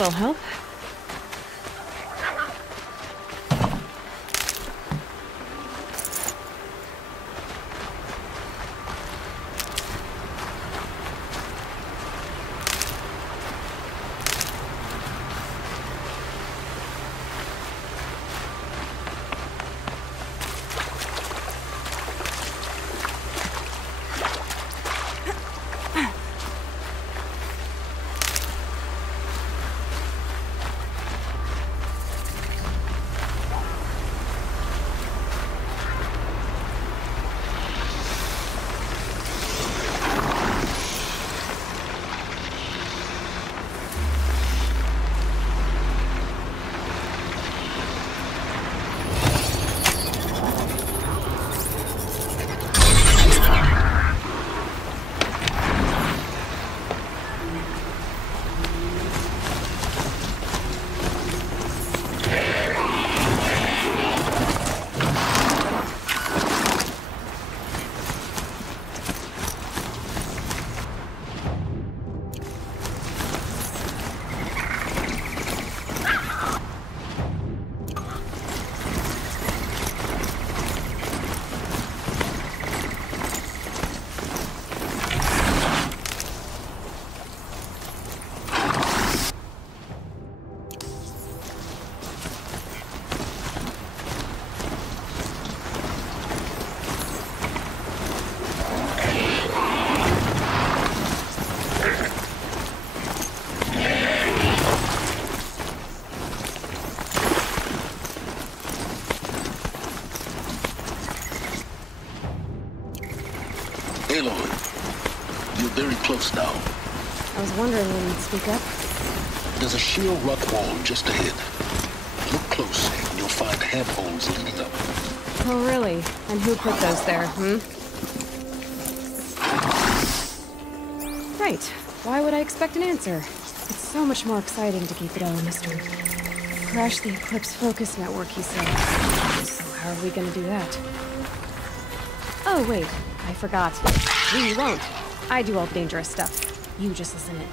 That'll help. Aloy, you're very close now. I was wondering when you'd speak up. There's a sheer rock wall just ahead. Look close, and you'll find handholds leading up. Oh, really? And who put those there, Right. Why would I expect an answer? It's so much more exciting to keep it all a mystery. Crash the Eclipse focus network, he said. So how are we gonna do that? Oh, wait. I forgot. We won't. I do all the dangerous stuff. You just listen in.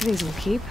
These will keep.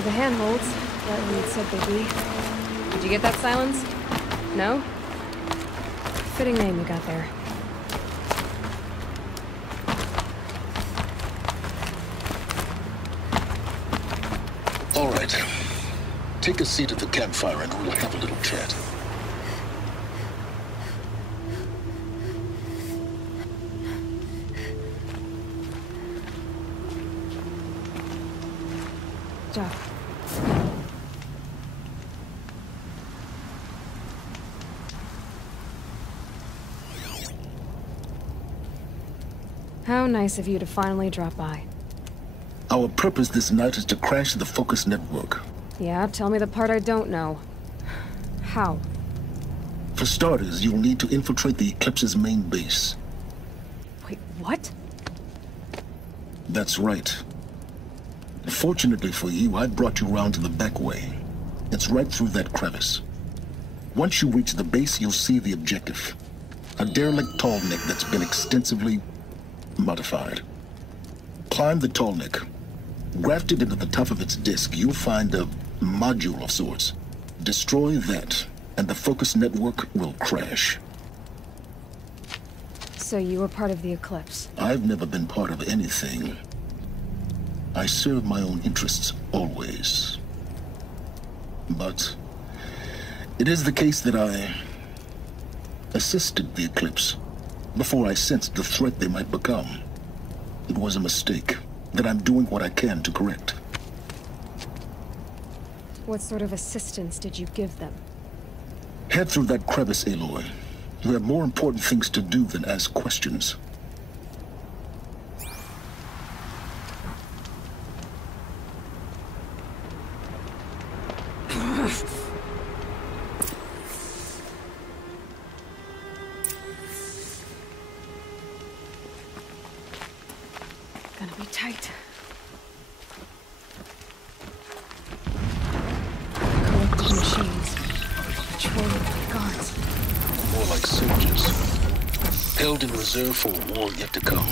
are the handholds, right where it said they'd be. Did you get that, Silence? No? Fitting name you got there. All right. Take a seat at the campfire and we'll have a little chat. Job. How nice of you to finally drop by. Our purpose this night is to crash the Focus network. Yeah, tell me the part I don't know. How? For starters, you'll need to infiltrate the Eclipse's main base. Wait, what? That's right. Fortunately for you, I brought you around to the back way. It's right through that crevice. Once you reach the base, you'll see the objective. A derelict tall neck that's been extensively modified. Climb the tall neck. Grafted into the top of its disk, you'll find a module of sorts. Destroy that, and the Focus network will crash. So you were part of the Eclipse? I've never been part of anything. I serve my own interests, always. But it is the case that I assisted the Eclipse before I sensed the threat they might become. It was a mistake that I'm doing what I can to correct. What sort of assistance did you give them? Head through that crevice, Aloy. You have more important things to do than ask questions. Gonna be tight. Collective machines. Patrolling by guards. More like soldiers. Held in reserve for a war yet to come.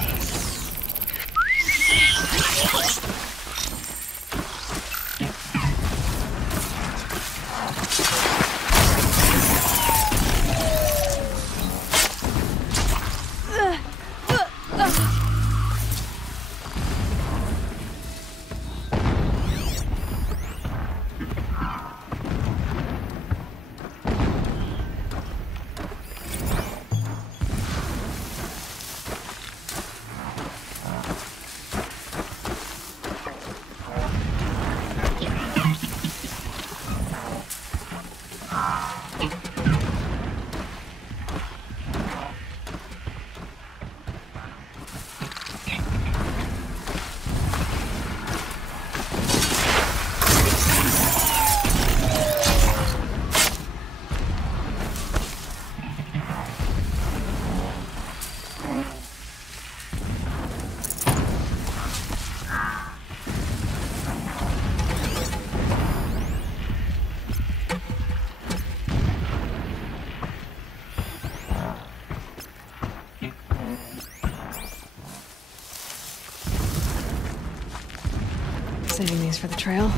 Saving these for the trail.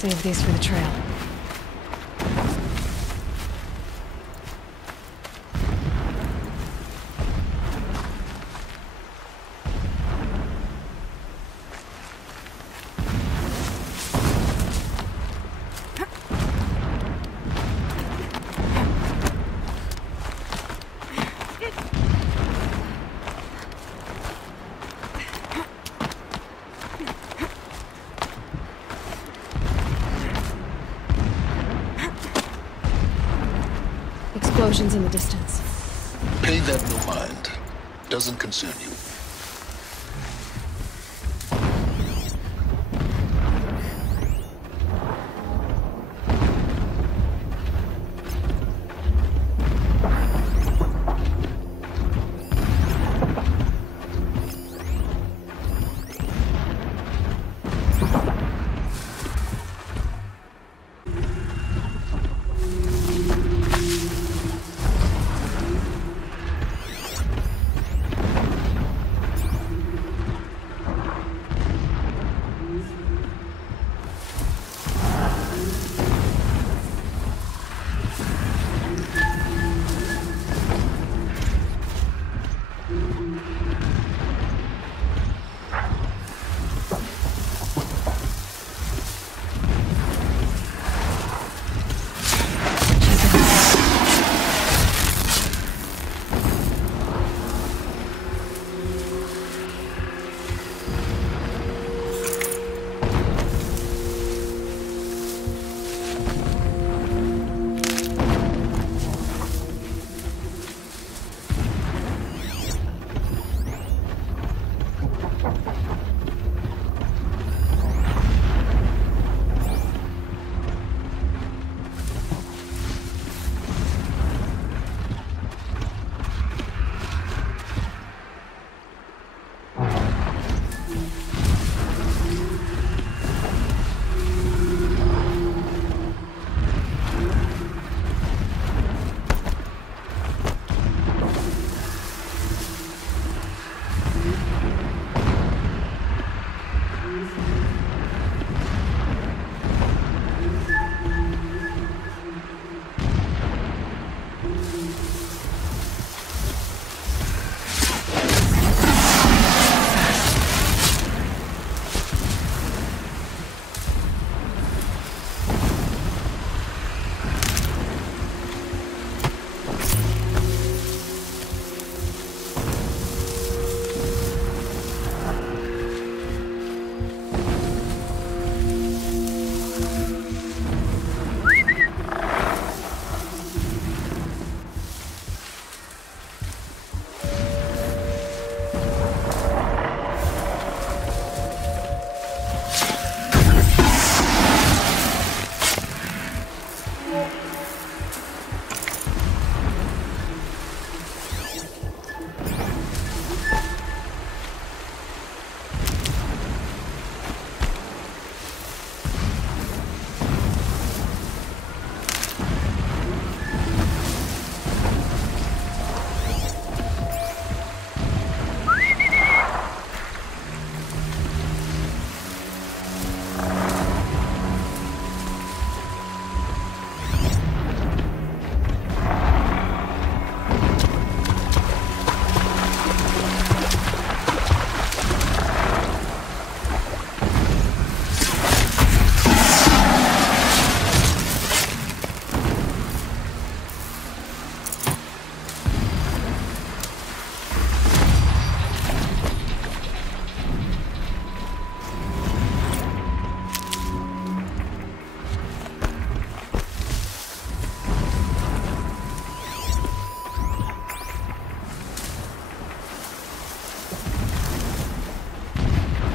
save these for the trail. Explosions in the distance. Pay that no mind. Doesn't concern you.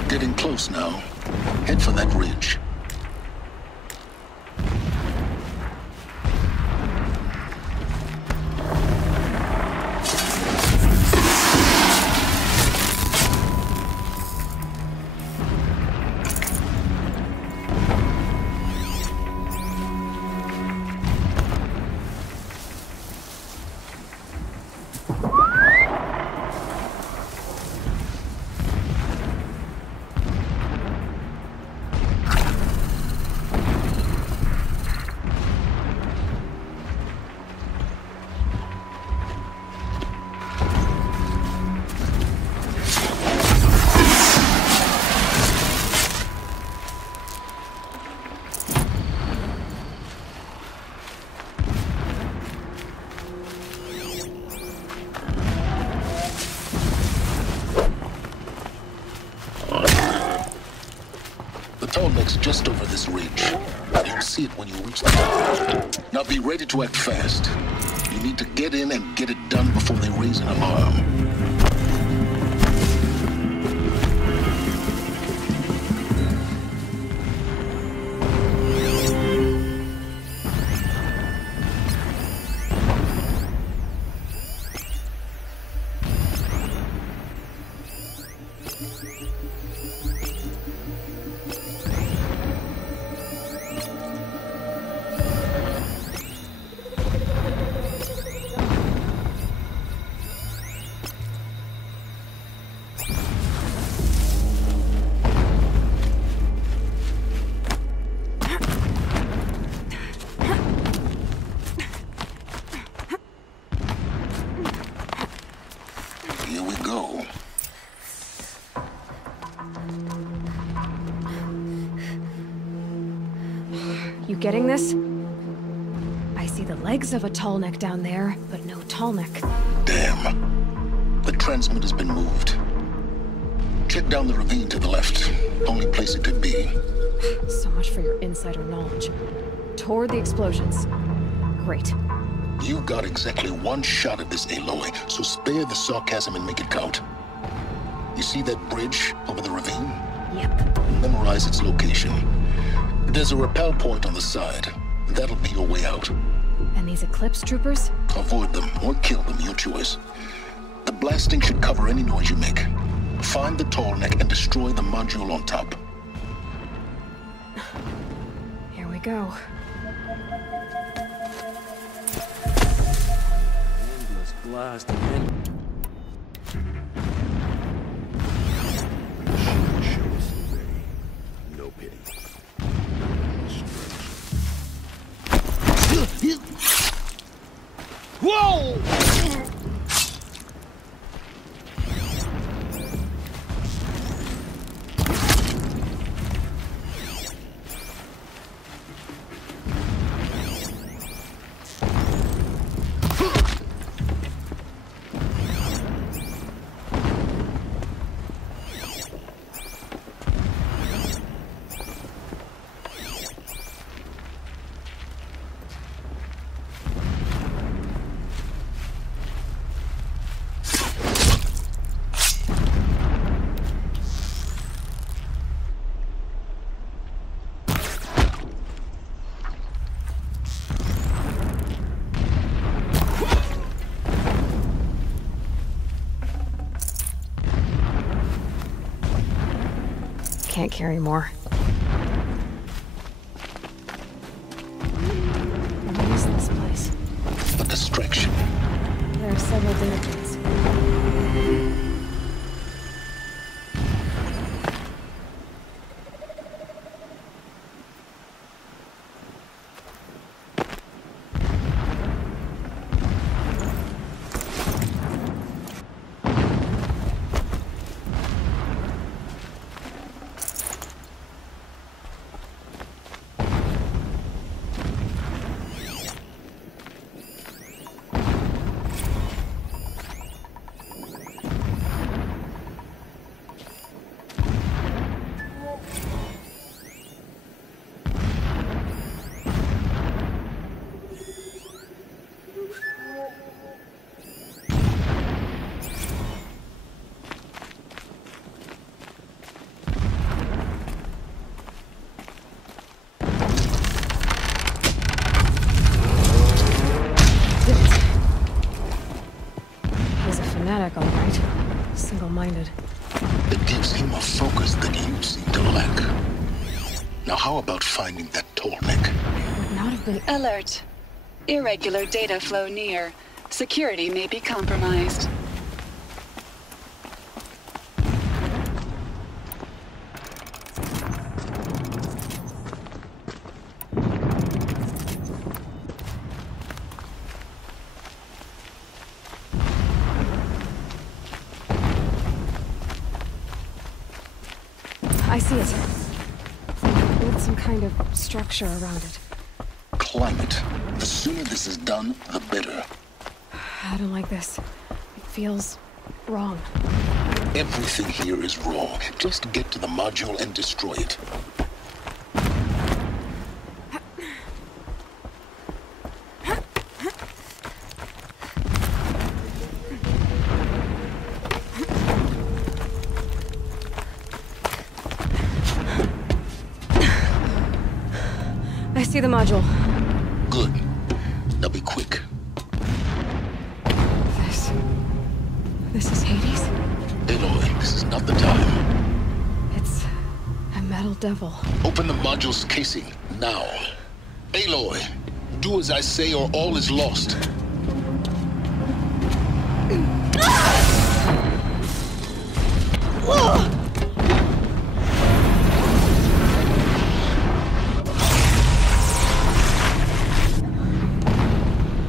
Getting close now. Head for that ridge. tallneck's just over this ridge. You'll see it when you reach the top. Now be ready to act fast. You need to get in and get it done before they raise an alarm. Here we go. You getting this? I see the legs of a tall neck down there, but no tall neck. Damn. The transmitter's been moved. Check down the ravine to the left. Only place it could be. So much for your insider knowledge. Toward the explosions. Great. You got exactly one shot at this, Aloy, so spare the sarcasm and make it count. You see that bridge over the ravine? Yep. Memorize its location. There's a rappel point on the side. That'll be your way out. And these Eclipse troopers? Avoid them or kill them, your choice. The blasting should cover any noise you make. Find the tall neck and destroy the module on top. Here we go. Endless blast again. Show us the way. No pity. Whoa! Can't carry more. What is this place? A distraction. There are several data points. All right. Single-minded. It gives him a focus that you seem to lack. Now how about finding that tall neck? Would not have been... Alert. Irregular data flow near. Security may be compromised. I see it. Build some kind of structure around it. Climb it. The sooner this is done, the better. I don't like this. It feels wrong. Everything here is wrong. Just get to the module and destroy it. see the module. Good. Now be quick. This is Hades? Aloy, this is not the time. It's a metal devil. Open the module's casing, now. Aloy, do as I say or all is lost.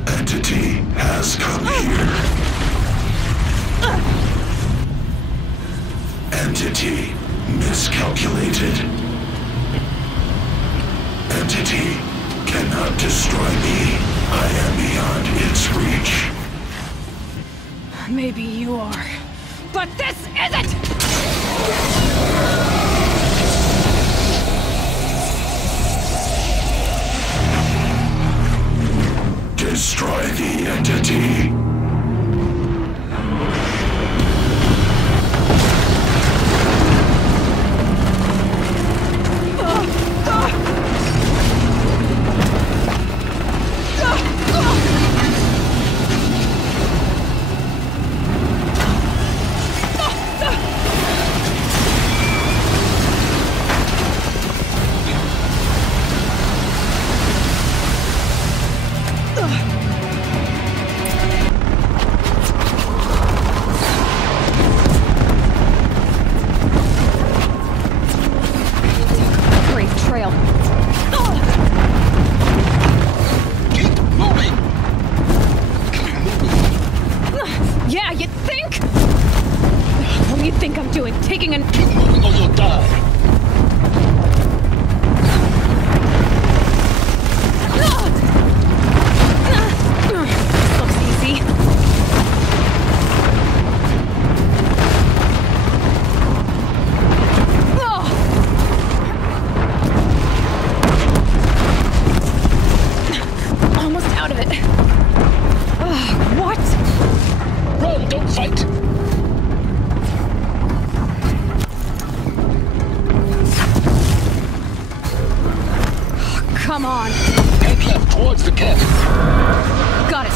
Entity has come here. Entity miscalculated. Entity cannot destroy me. I am beyond its reach. Maybe you are. But this isn't! Destroy the entity. Come on. Head left towards the cat. Got it.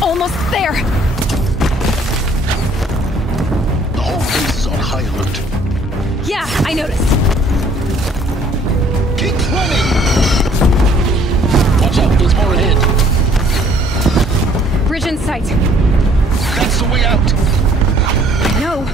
Almost there. The whole base is on high alert. Yeah, I noticed. Keep running! Watch out, there's more ahead. Bridge in sight. That's the way out. No.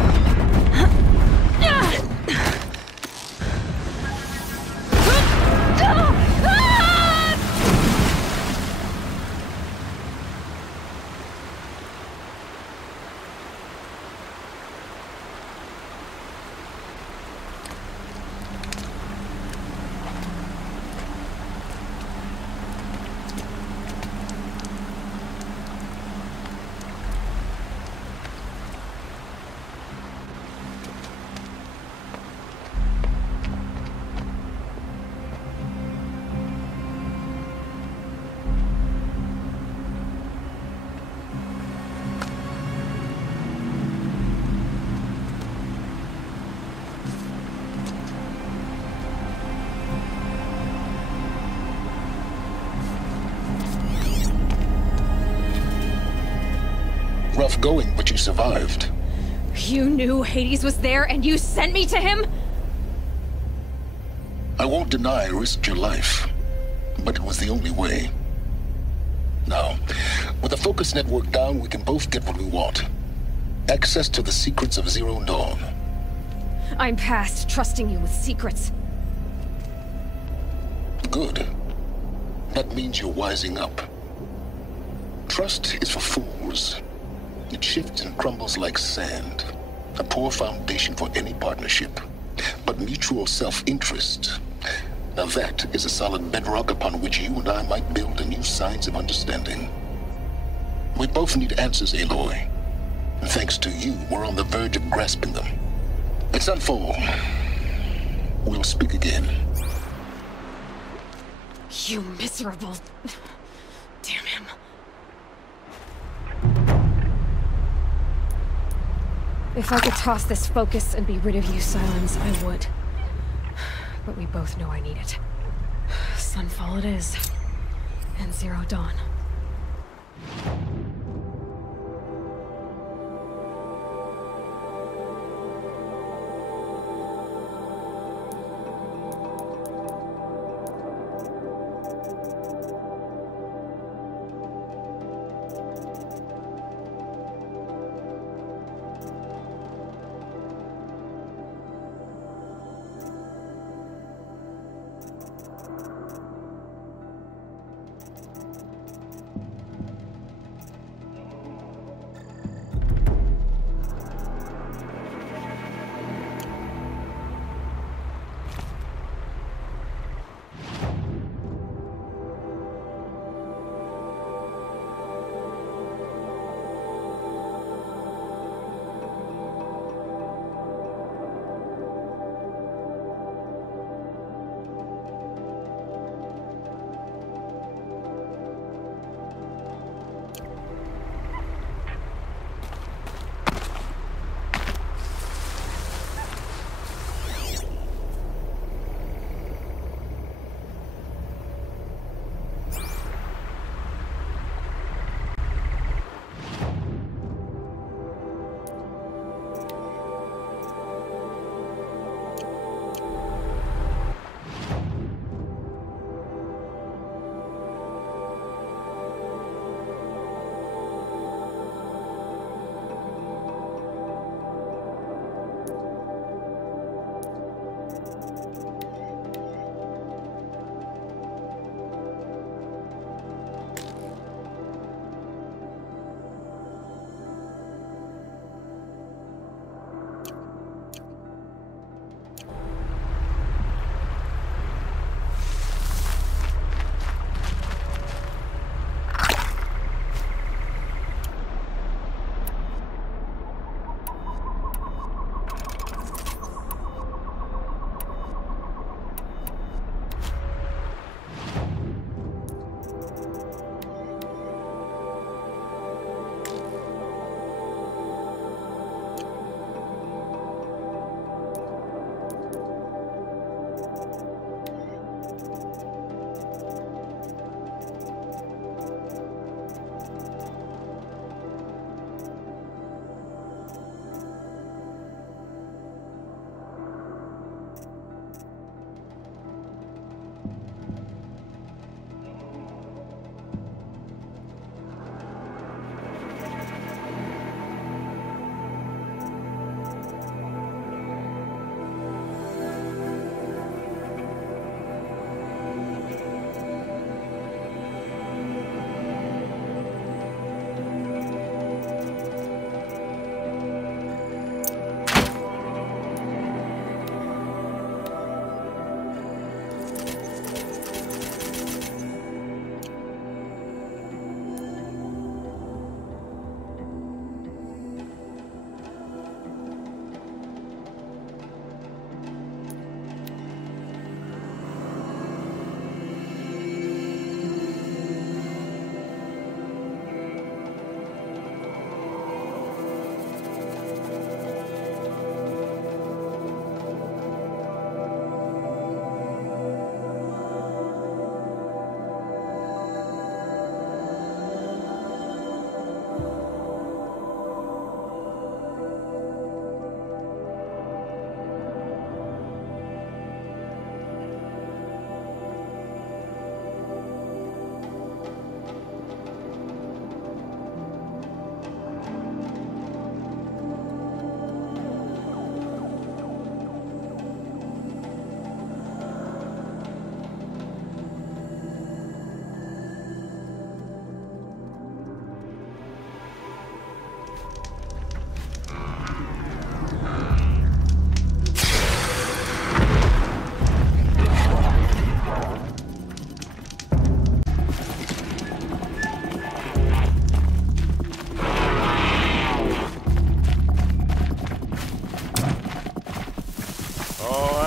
Rough going, but you survived. You knew Hades was there and you sent me to him? I won't deny I risked your life, but it was the only way. Now, with the focus network down, we can both get what we want. Access to the secrets of Zero Dawn. I'm past trusting you with secrets. Good. That means you're wising up. Trust is for fools. It shifts and crumbles like sand. A poor foundation for any partnership. But mutual self-interest, now that is a solid bedrock upon which you and I might build a new science of understanding. We both need answers, Aloy. And thanks to you, we're on the verge of grasping them. Let's unfold. We'll speak again. You miserable... Damn him. If I could toss this focus and be rid of you, Silence, I would. but we both know I need it. Sunfall it is. And Zero Dawn.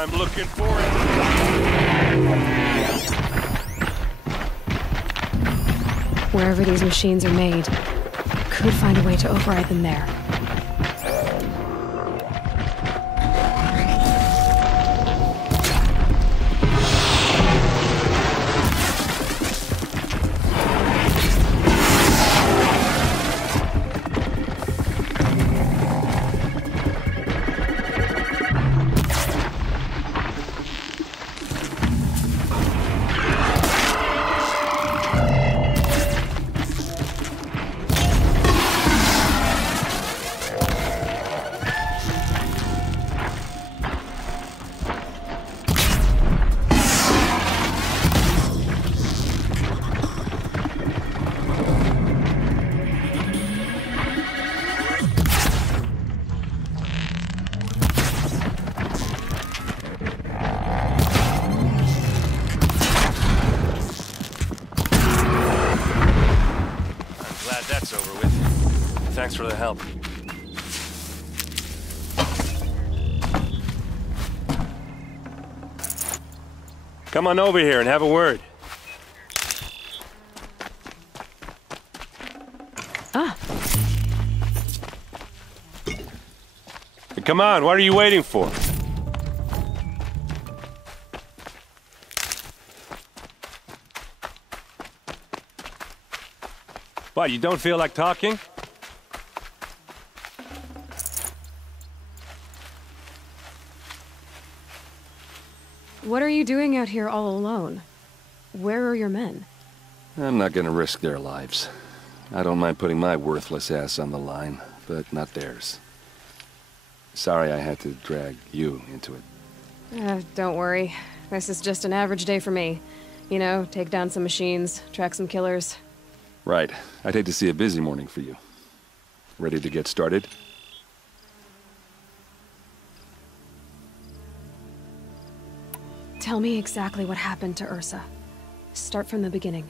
I'm looking for it. Wherever these machines are made, could find a way to override them there. is over with. Thanks for the help. Come on over here and have a word. Ah. Come on, what are you waiting for? What, you don't feel like talking? What are you doing out here all alone? Where are your men? I'm not gonna risk their lives. I don't mind putting my worthless ass on the line, but not theirs. Sorry I had to drag you into it. Don't worry. This is just an average day for me. You know, take down some machines, track some killers. Right. I'd hate to see a busy morning for you. Ready to get started? Tell me exactly what happened to Ursa. Start from the beginning.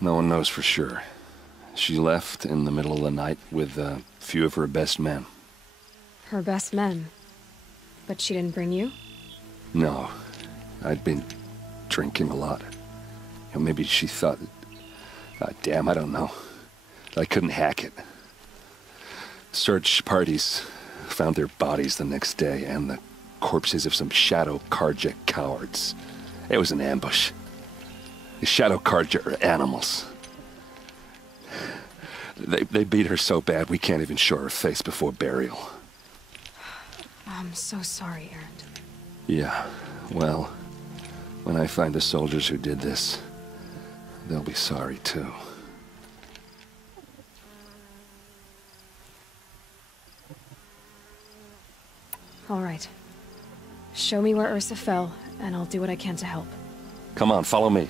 No one knows for sure. She left in the middle of the night with a few of her best men. Her best men? But she didn't bring you? No. I'd been drinking a lot. You know, maybe she thought... damn, I don't know. I couldn't hack it. Search parties found their bodies the next day, and the corpses of some Shadow Karja cowards. It was an ambush. The Shadow Karja are animals. They beat her so bad we can't even show her face before burial. I'm so sorry, Erend. Yeah, well, when I find the soldiers who did this, they'll be sorry too. All right. Show me where Ursa fell, and I'll do what I can to help. Come on, follow me.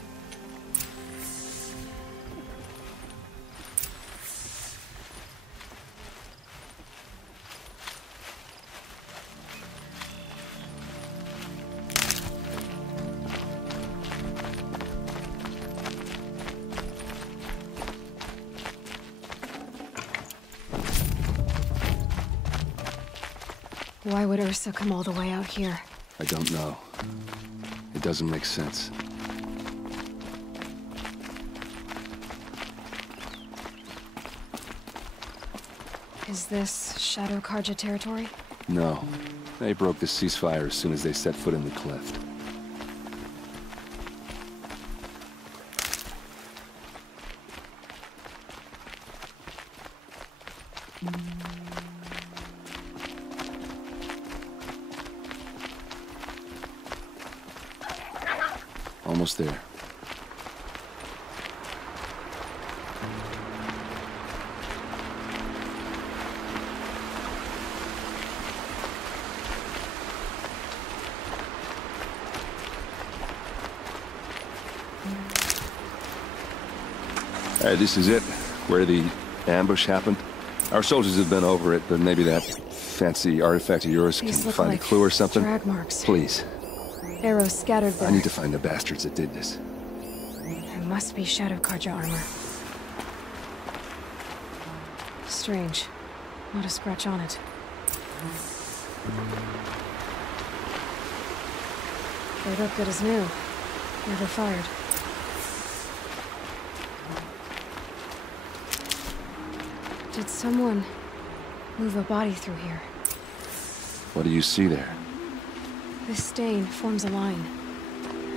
Why would Ursa come all the way out here? I don't know. It doesn't make sense. Is this Shadow Karja territory? No. They broke the ceasefire as soon as they set foot in the cleft. Almost there. This is it, where the ambush happened. Our soldiers have been over it, but maybe that fancy artifact of yours can find a clue or something. Drag marks. Please. Arrows scattered there. I need to find the bastards that did this. It must be Shadow Karja armor. Strange. Not a scratch on it. They look good as new. Never fired. Did someone move a body through here? What do you see there? This stain forms a line,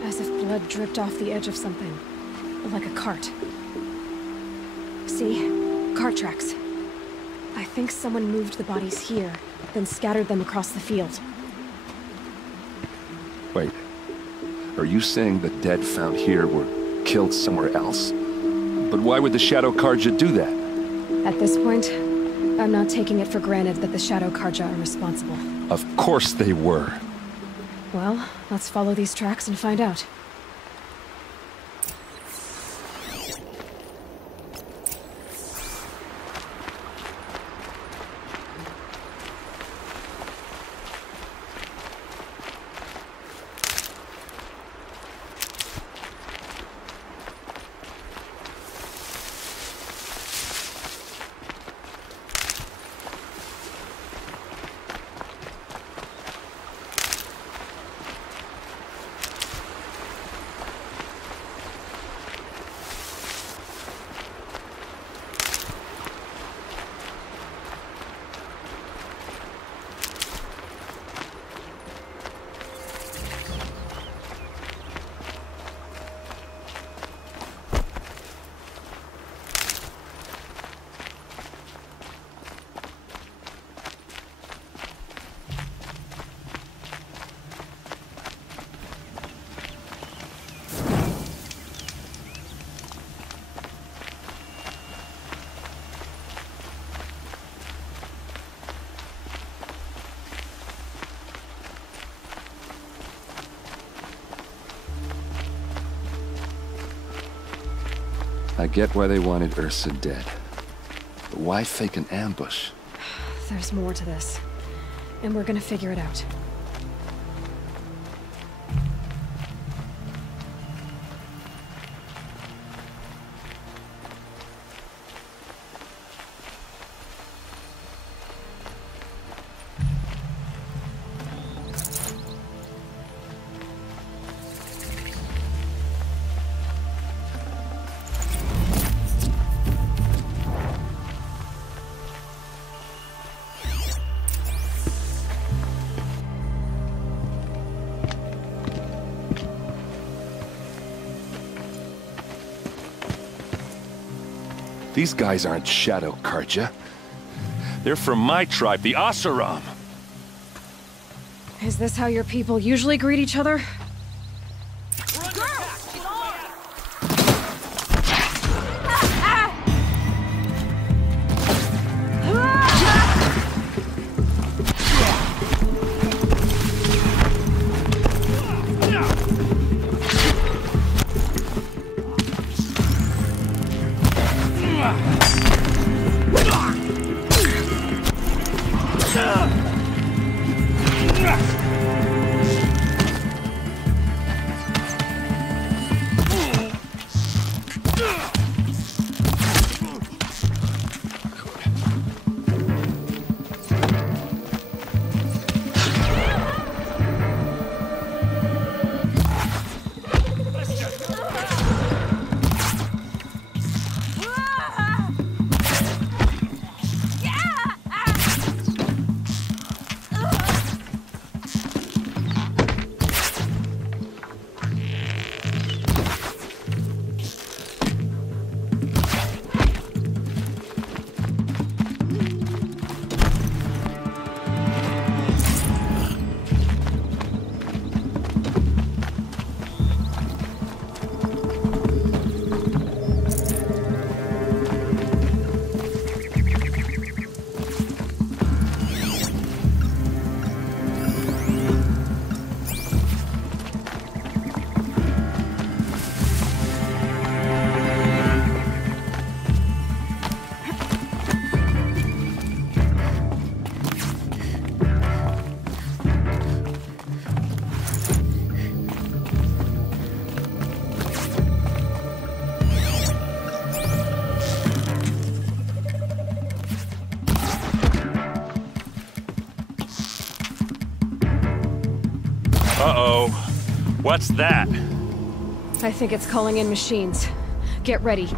as if blood dripped off the edge of something, like a cart. See? Cart tracks. I think someone moved the bodies here, then scattered them across the field. Wait. Are you saying the dead found here were killed somewhere else? But why would the Shadow Karja do that? At this point, I'm not taking it for granted that the Shadow Karja are responsible. Of course they were. Well, let's follow these tracks and find out. I get why they wanted Ursa dead. But why fake an ambush? There's more to this. And we're gonna figure it out. These guys aren't Shadow Karja. They're from my tribe, the Oseram. Is this how your people usually greet each other? Uh-oh. What's that? I think it's calling in machines. Get ready.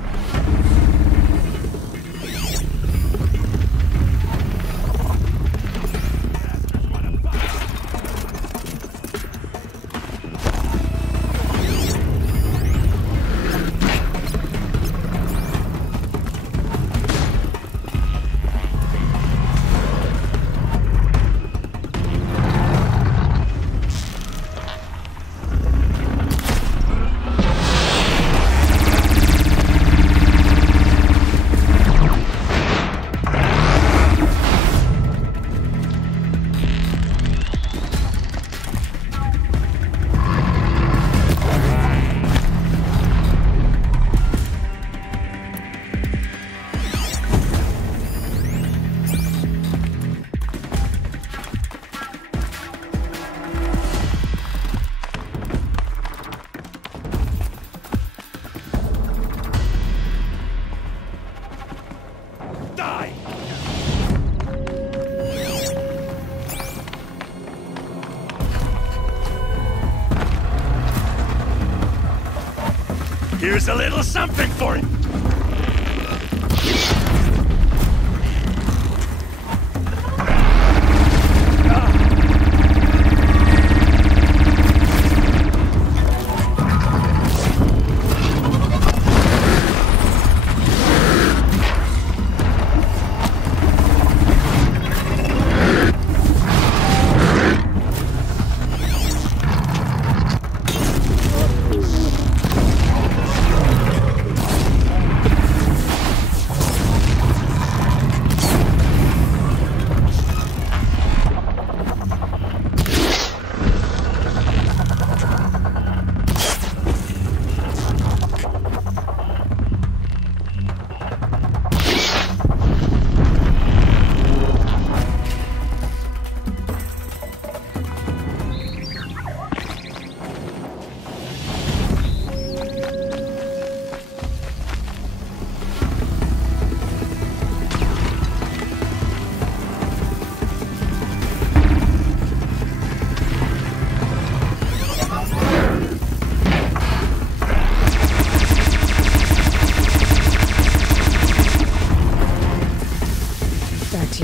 Here's a little something for him.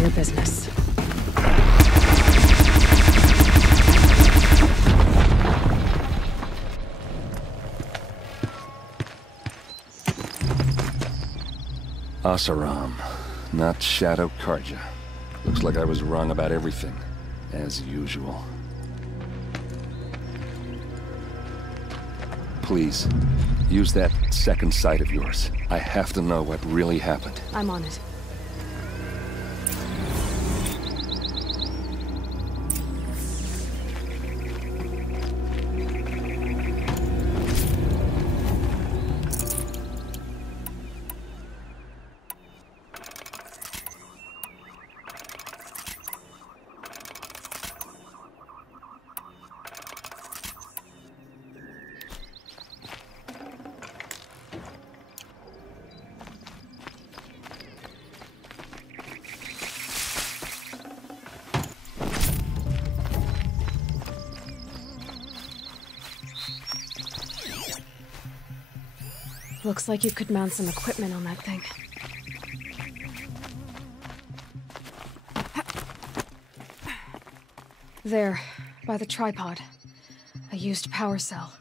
your business. Asaram, not Shadow Karja. Looks like I was wrong about everything, as usual. Please, use that second sight of yours. I have to know what really happened. I'm on it. Looks like you could mount some equipment on that thing. There, by the tripod. A used power cell.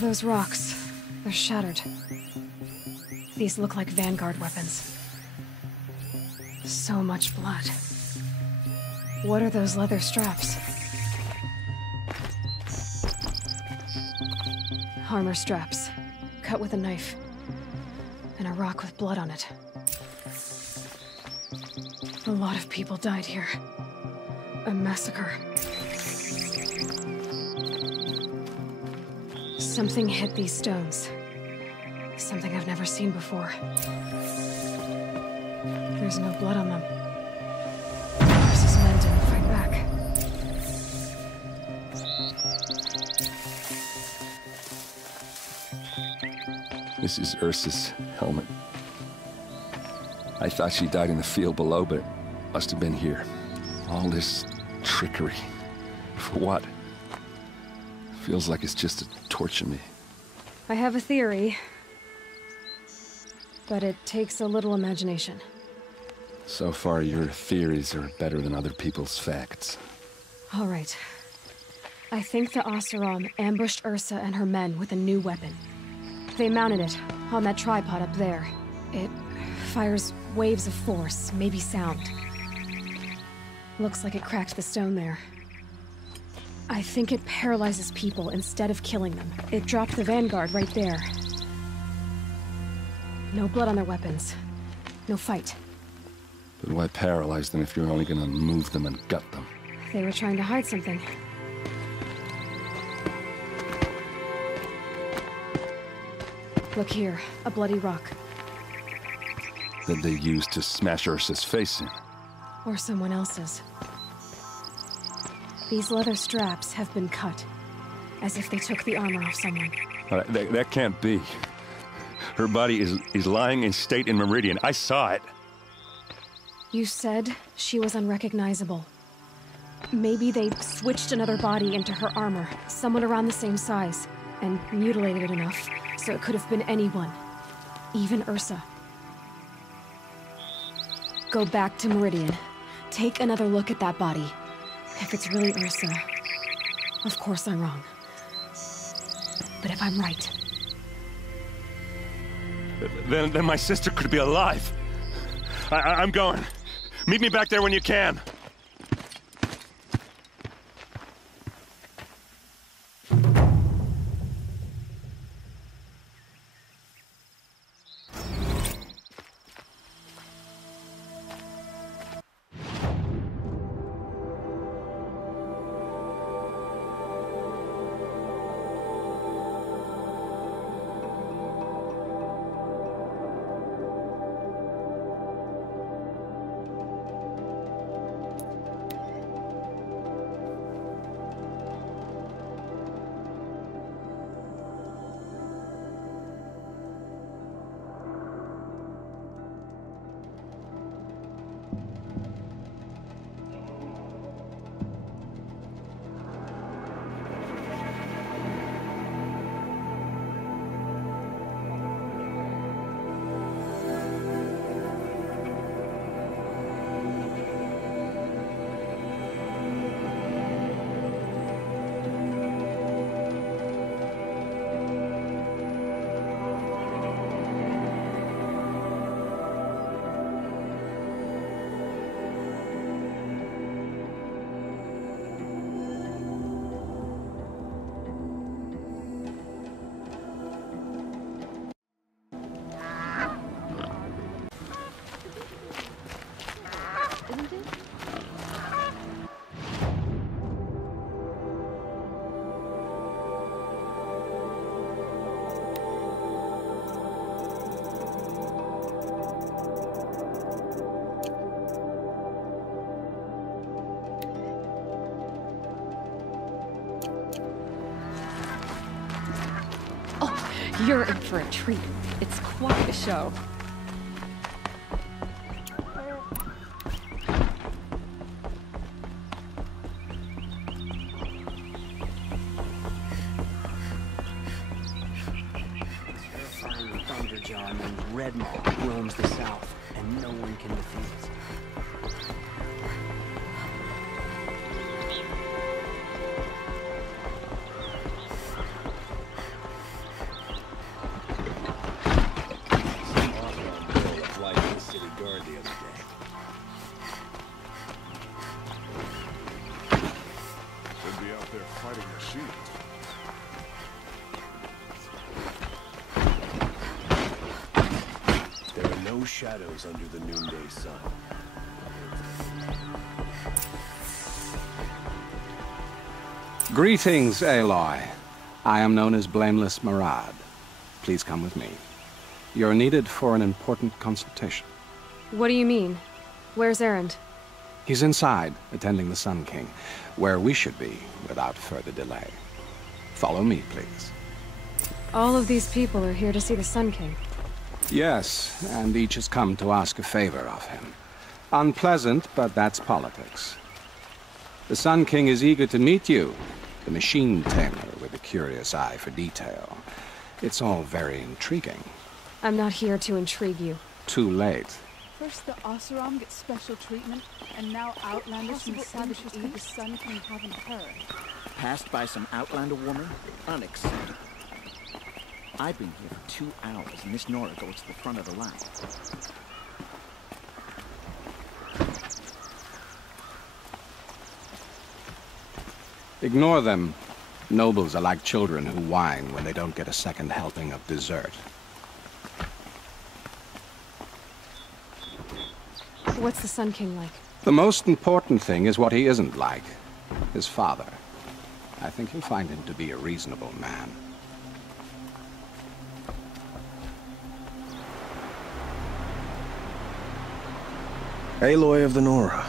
Those rocks, they're shattered. These look like Vanguard weapons. So much blood. What are those leather straps? Armor straps, cut with a knife. And a rock with blood on it. A lot of people died here. A massacre. Something hit these stones. Something I've never seen before. There's no blood on them. Ursa's men didn't fight back. This is Ursa's helmet. I thought she died in the field below, but it must have been here. All this trickery. For what? Feels like it's just to torture me. I have a theory. But it takes a little imagination. So far, your theories are better than other people's facts. All right. I think the Oseram ambushed Ursa and her men with a new weapon. They mounted it on that tripod up there. It fires waves of force, maybe sound. Looks like it cracked the stone there. I think it paralyzes people instead of killing them. It dropped the Vanguard right there. No blood on their weapons. No fight. But why paralyze them if you're only gonna move them and gut them? They were trying to hide something. Look here, a bloody rock. That they used to smash Ursa's face in. Or someone else's. These leather straps have been cut. As if they took the armor off someone. That can't be. Her body is lying in state in Meridian. I saw it. You said she was unrecognizable. Maybe they switched another body into her armor, someone around the same size, and mutilated it enough so it could have been anyone. Even Ursa. Go back to Meridian. Take another look at that body. If it's really Ursa, of course I'm wrong. But if I'm right... Then my sister could be alive. I'm going. Meet me back there when you can. You're in for a treat. It's quite a show. Terrifying thunderjaw named Red Maw roams the south, and no one can defeat it. No shadows under the noonday sun. Greetings, Aloy. I am known as Blameless Marad. Please come with me. You're needed for an important consultation. What do you mean? Where's Erend? He's inside, attending the Sun King, where we should be without further delay. Follow me, please. All of these people are here to see the Sun King. Yes, and each has come to ask a favor of him. Unpleasant, but that's politics. The Sun King is eager to meet you, the machine tamer with a curious eye for detail. It's all very intriguing. I'm not here to intrigue you. Too late. First the Oseram gets special treatment, and now Outlanders from the savages the Sun King haven't heard. Passed by some Outlander woman? Unacceptable. I've been here for 2 hours, and Miss Nora goes to the front of the line. Ignore them. Nobles are like children who whine when they don't get a second helping of dessert. What's the Sun King like? The most important thing is what he isn't like. His father. I think you'll find him to be a reasonable man. Aloy of the Nora.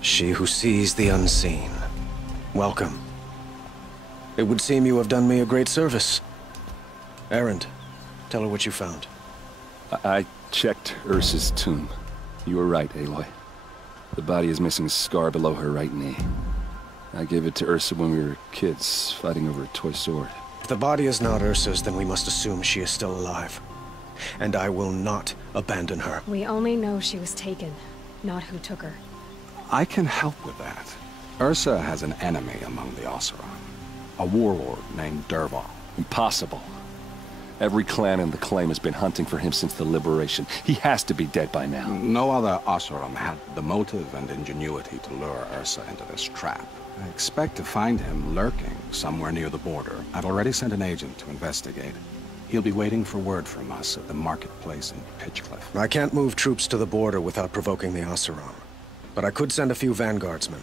She who sees the unseen. Welcome. It would seem you have done me a great service. Erend, tell her what you found. I checked Ursa's tomb. You were right, Aloy. The body is missing a scar below her right knee. I gave it to Ursa when we were kids, fighting over a toy sword. If the body is not Ursa's, then we must assume she is still alive. And I will not abandon her. We only know she was taken, not who took her. I can help with that. Ursa has an enemy among the Oseram. A warlord named Dervahl. Impossible. Every clan in the claim has been hunting for him since the liberation. He has to be dead by now. No other Oseram had the motive and ingenuity to lure Ursa into this trap. I expect to find him lurking somewhere near the border. I've already sent an agent to investigate. He'll be waiting for word from us at the marketplace in Pitchcliff. I can't move troops to the border without provoking the Oseram. But I could send a few vanguardsmen.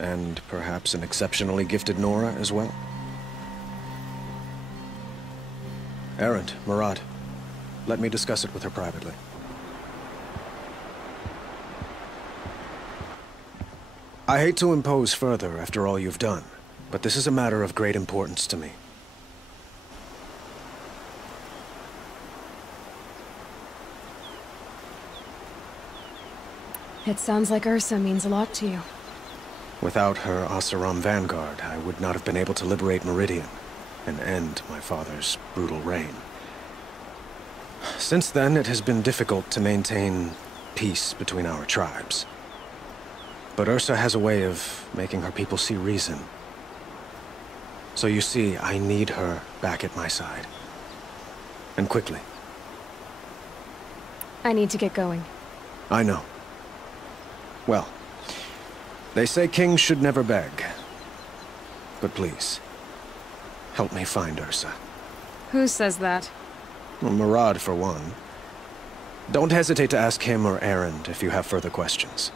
And perhaps an exceptionally gifted Nora as well. Erend, Marad, let me discuss it with her privately. I hate to impose further after all you've done, but this is a matter of great importance to me. It sounds like Ursa means a lot to you. Without her Oseram vanguard, I would not have been able to liberate Meridian and end my father's brutal reign. Since then, it has been difficult to maintain peace between our tribes. But Ursa has a way of making her people see reason. So you see, I need her back at my side. And quickly. I need to get going. I know. Well, they say kings should never beg. But please, help me find Ursa. Who says that? Well, Marad, for one. Don't hesitate to ask him or Erend if you have further questions.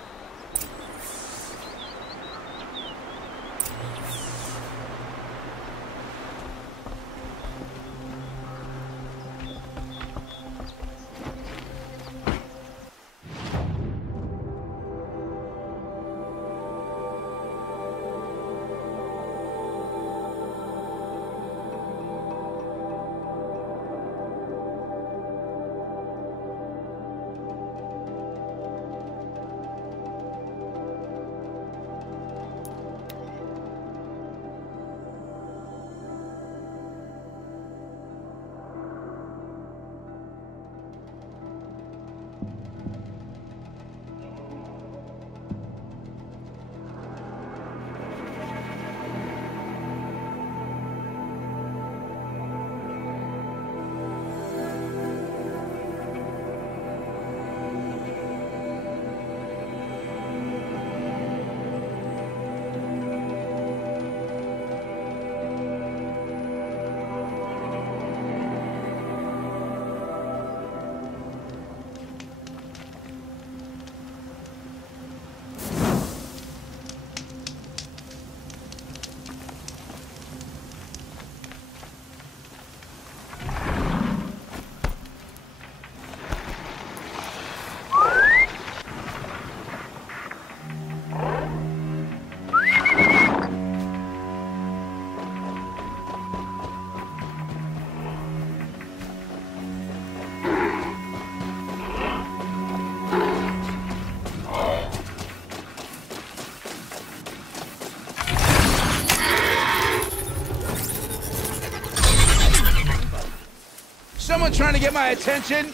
trying to get my attention?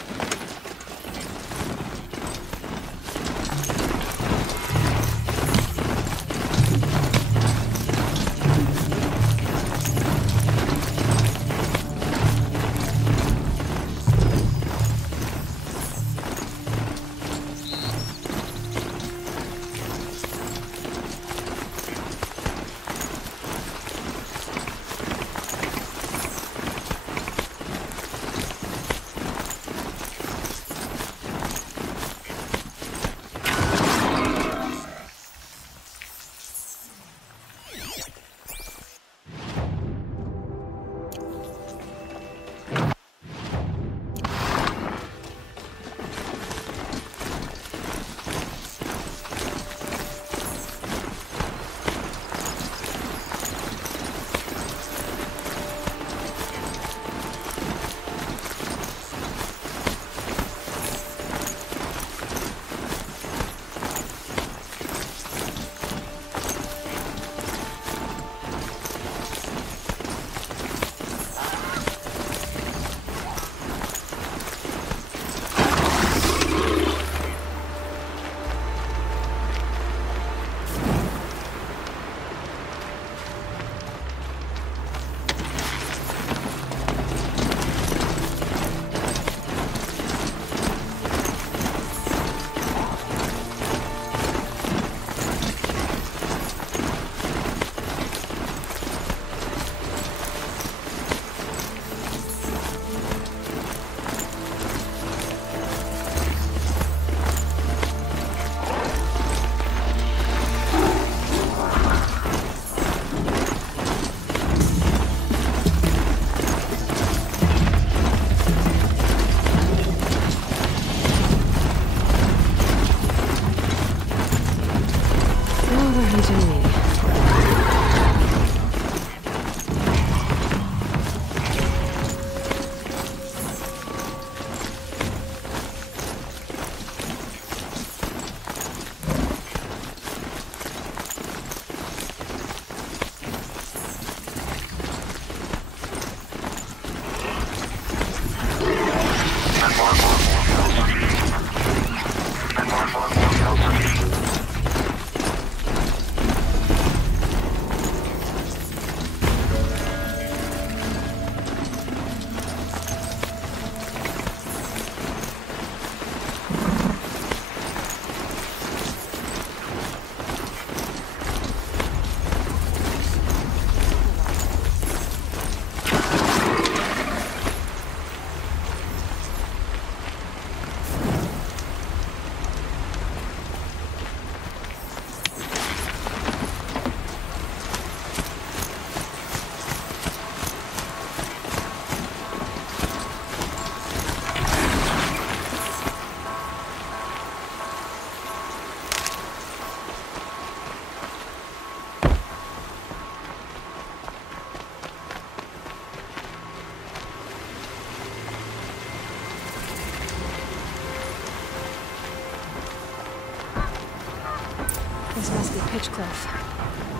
This must be Pitchcliff.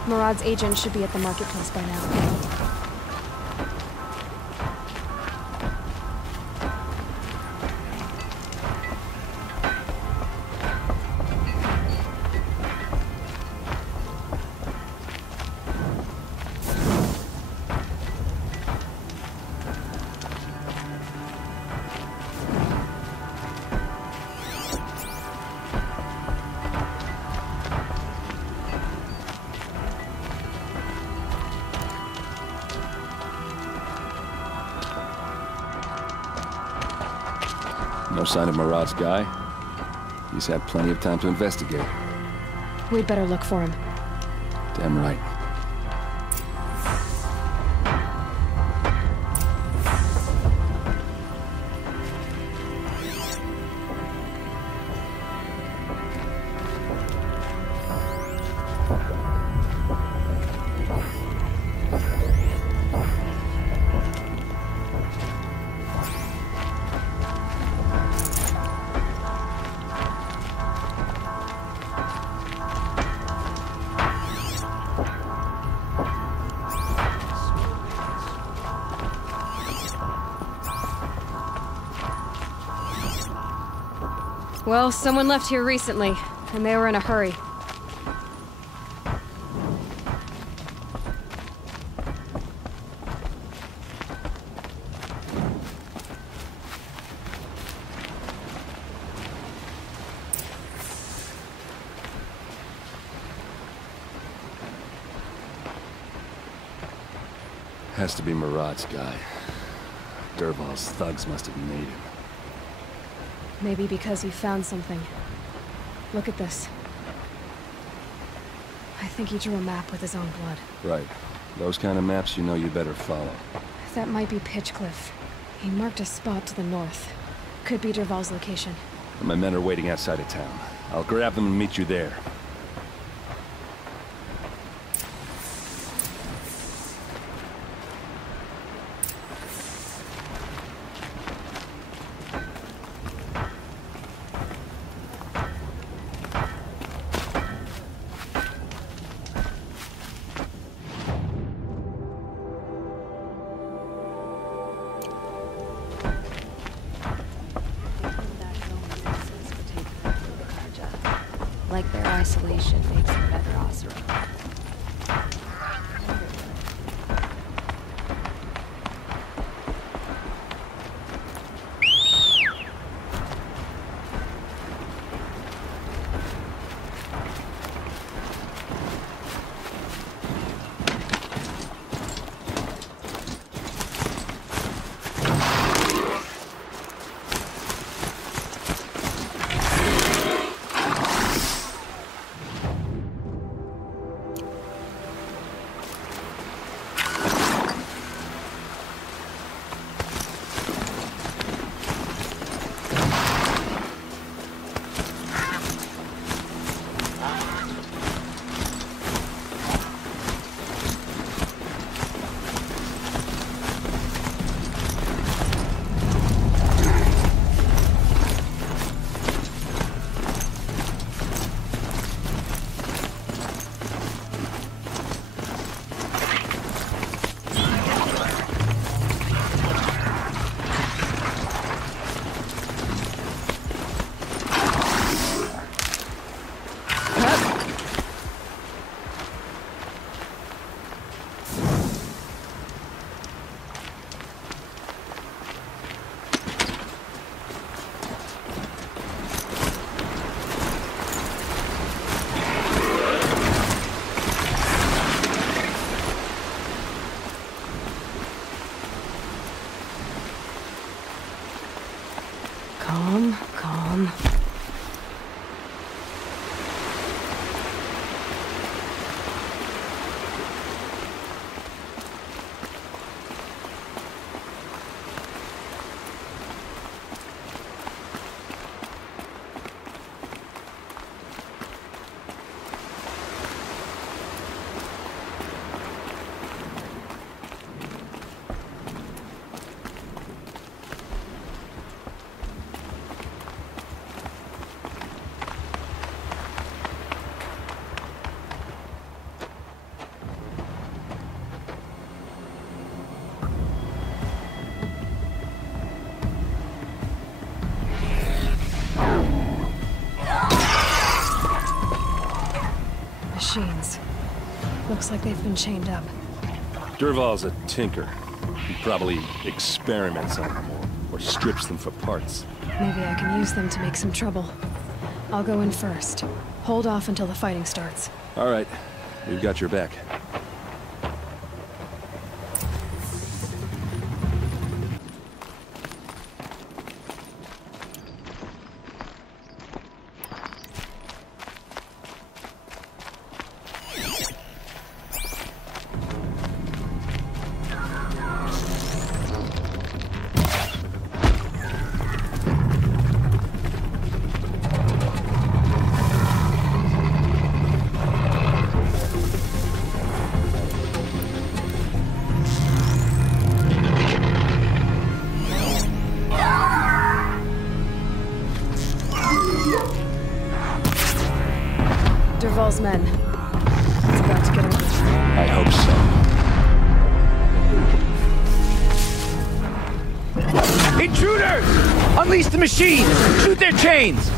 Murad's agent should be at the marketplace by now. No sign of Murad's guy. He's had plenty of time to investigate. We'd better look for him. Damn right. Well, someone left here recently, and they were in a hurry. Has to be Murad's guy. Dervahl's thugs must have made him. Maybe because he found something. Look at this. I think he drew a map with his own blood. Right. Those kind of maps you know you better follow. That might be Pitchcliff. He marked a spot to the north. Could be Dervahl's location. My men are waiting outside of town. I'll grab them and meet you there. Like their isolation makes them better Osra. Calm. Machines. Looks like they've been chained up. Dervahl's a tinker. He probably experiments on them or strips them for parts. Maybe I can use them to make some trouble. I'll go in first. Hold off until the fighting starts. All right. We've got your back. Dervahl's men. It's about to get over. I hope so. Intruders! Unleash the machines! Shoot their chains!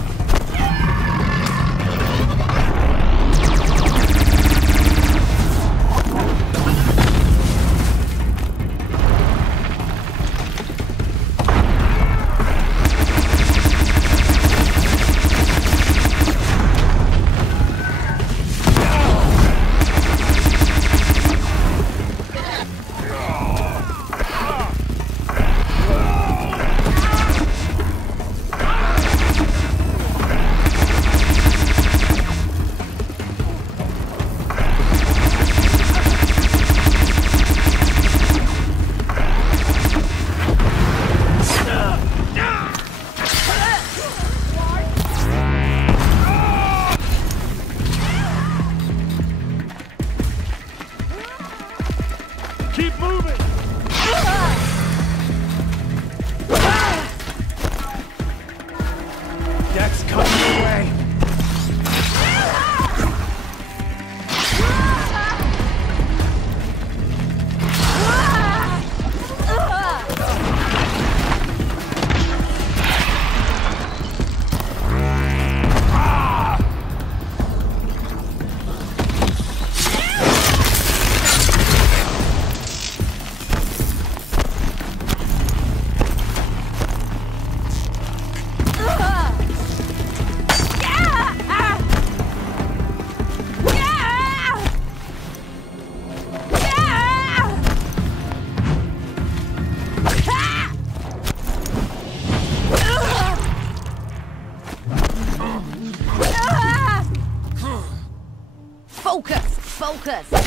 Dex coming your way. Focus!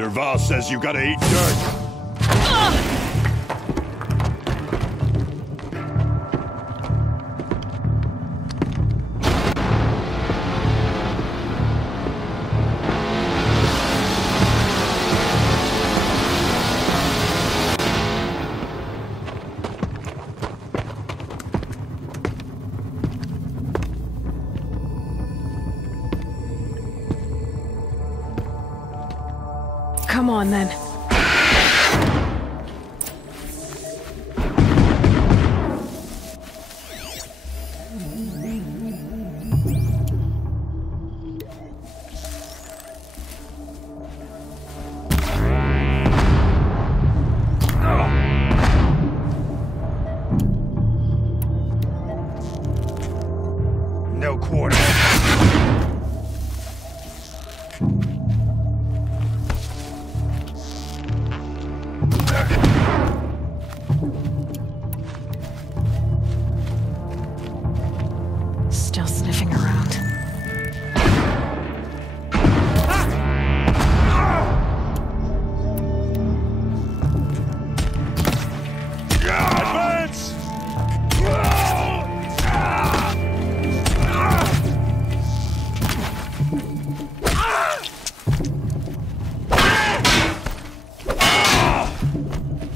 Derval says you gotta eat dirt. Come on, then. No quarter. Still sniffing around. Advance!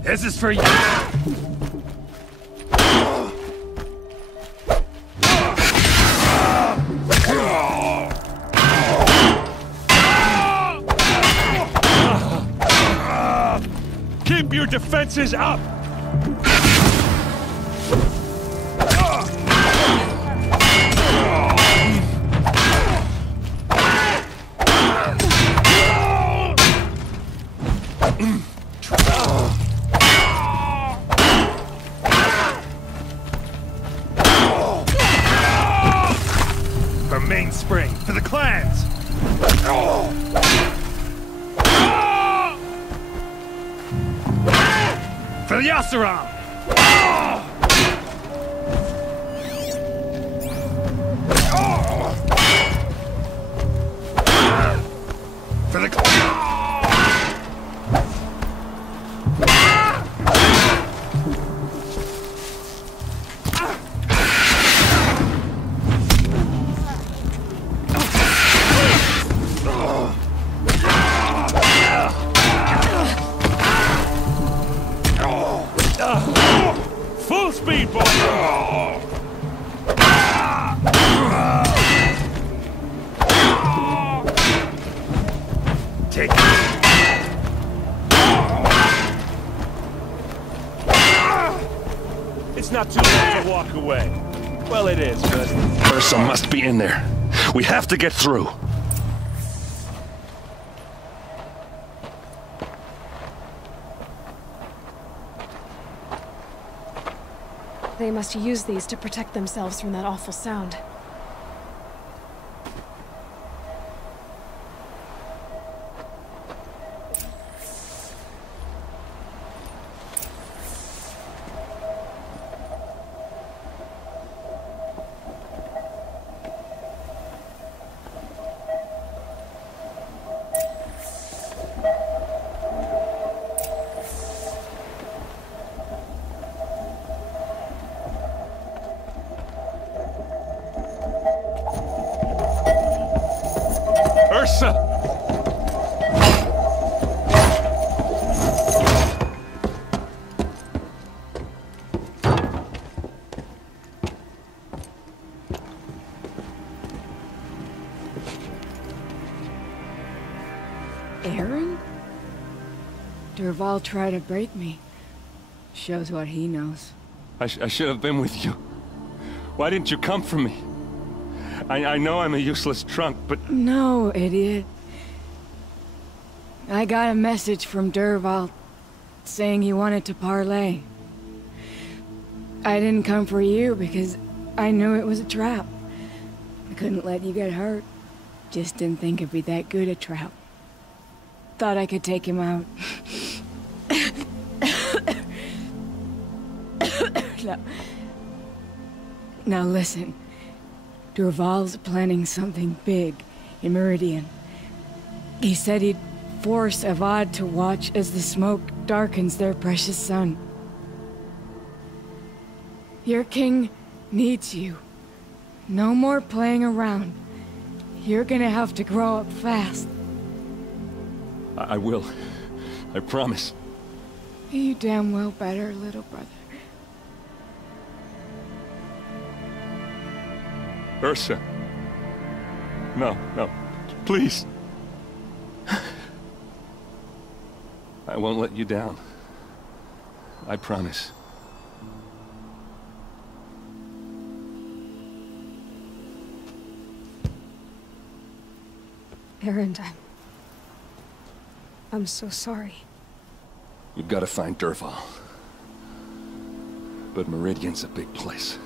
This is for you. Keep your defenses up! For Mainspring, for the clans! For the Yasaram! For the... Full speed, boy! Take it. It's not too late to walk away. Well, it is, but... Ursa must be in there. We have to get through. They must use these to protect themselves from that awful sound. Ursa! Aaron? Derval tried to break me. Shows what he knows. I should have been with you. Why didn't you come for me? I know I'm a useless trunk, but... No, idiot. I got a message from Derval saying he wanted to parlay. I didn't come for you because I knew it was a trap. I couldn't let you get hurt. Just didn't think it'd be that good a trap. Thought I could take him out. Now listen. Derval's planning something big in Meridian. He said he'd force Avad to watch as the smoke darkens their precious sun. Your king needs you. No more playing around. You're gonna have to grow up fast. I will. I promise. You damn well better, little brother. Ursa. No, no. Please. I won't let you down. I promise. Erend, I'm so sorry. You've got to find Dervahl. But Meridian's a big place.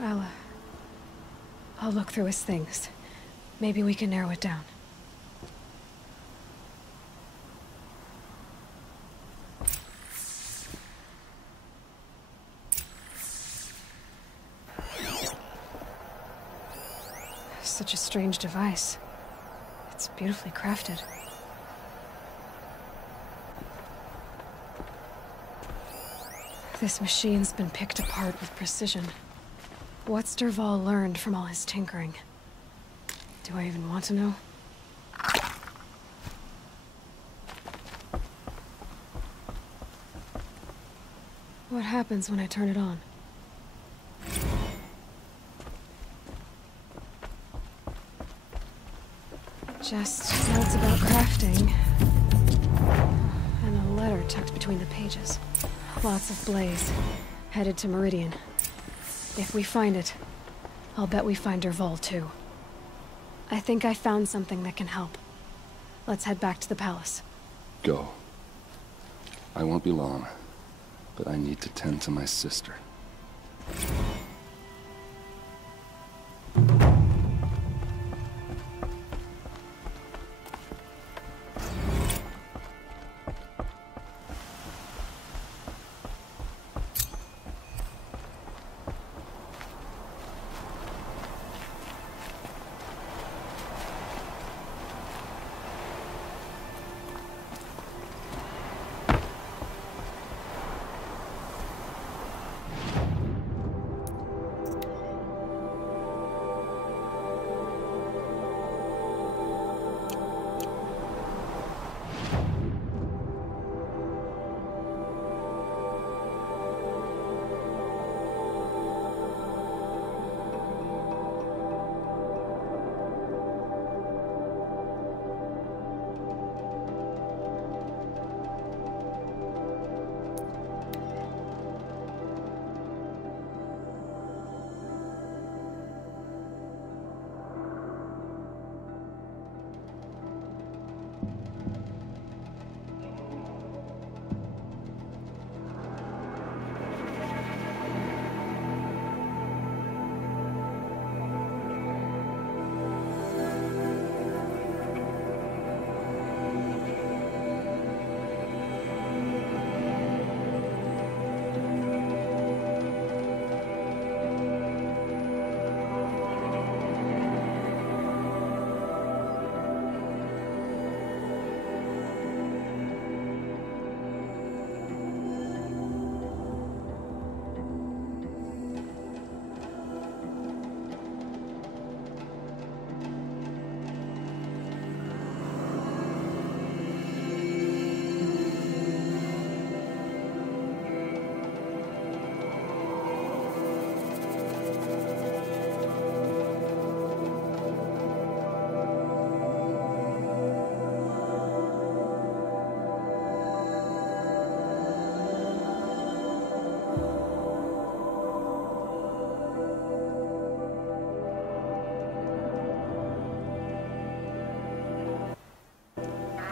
I'll look through his things. Maybe we can narrow it down. Such a strange device. It's beautifully crafted. This machine's been picked apart with precision. What's Dervahl learned from all his tinkering? Do I even want to know? What happens when I turn it on? Just notes about crafting. And a letter tucked between the pages. Lots of blaze. Headed to Meridian. If we find it, I'll bet we find Dervahl too. I think I found something that can help. Let's head back to the palace. Go. I won't be long, but I need to tend to my sister.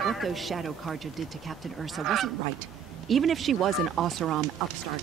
What those Shadow Carja did to Captain Ursa wasn't right, even if she was an Oseram upstart.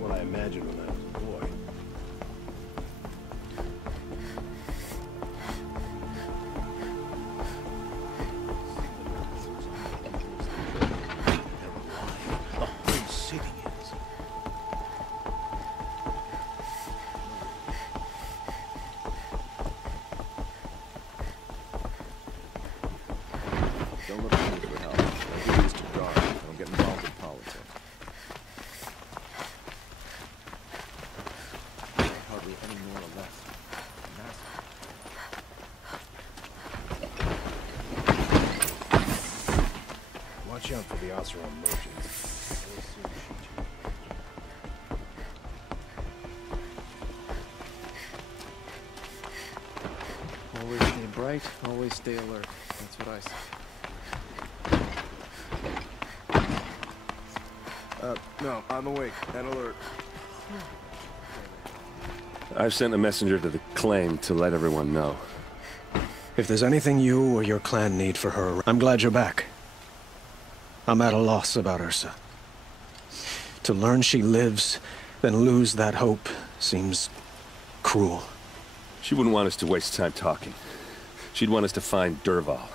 not what I imagined when I was a boy. The whole city is. Don't look at me for help. I do this to guard. I don't get involved in politics. Hardly any more or less. Watch out for the Oseram merchants. They'll soon shoot you. Always stay bright, always stay alert. That's what I say. No, on the wake and alert. I've sent a messenger to the claim to let everyone know. If there's anything you or your clan need for her, I'm glad you're back. I'm at a loss about Ursa. To learn she lives, then lose that hope, seems cruel. She wouldn't want us to waste time talking. She'd want us to find Dervahl.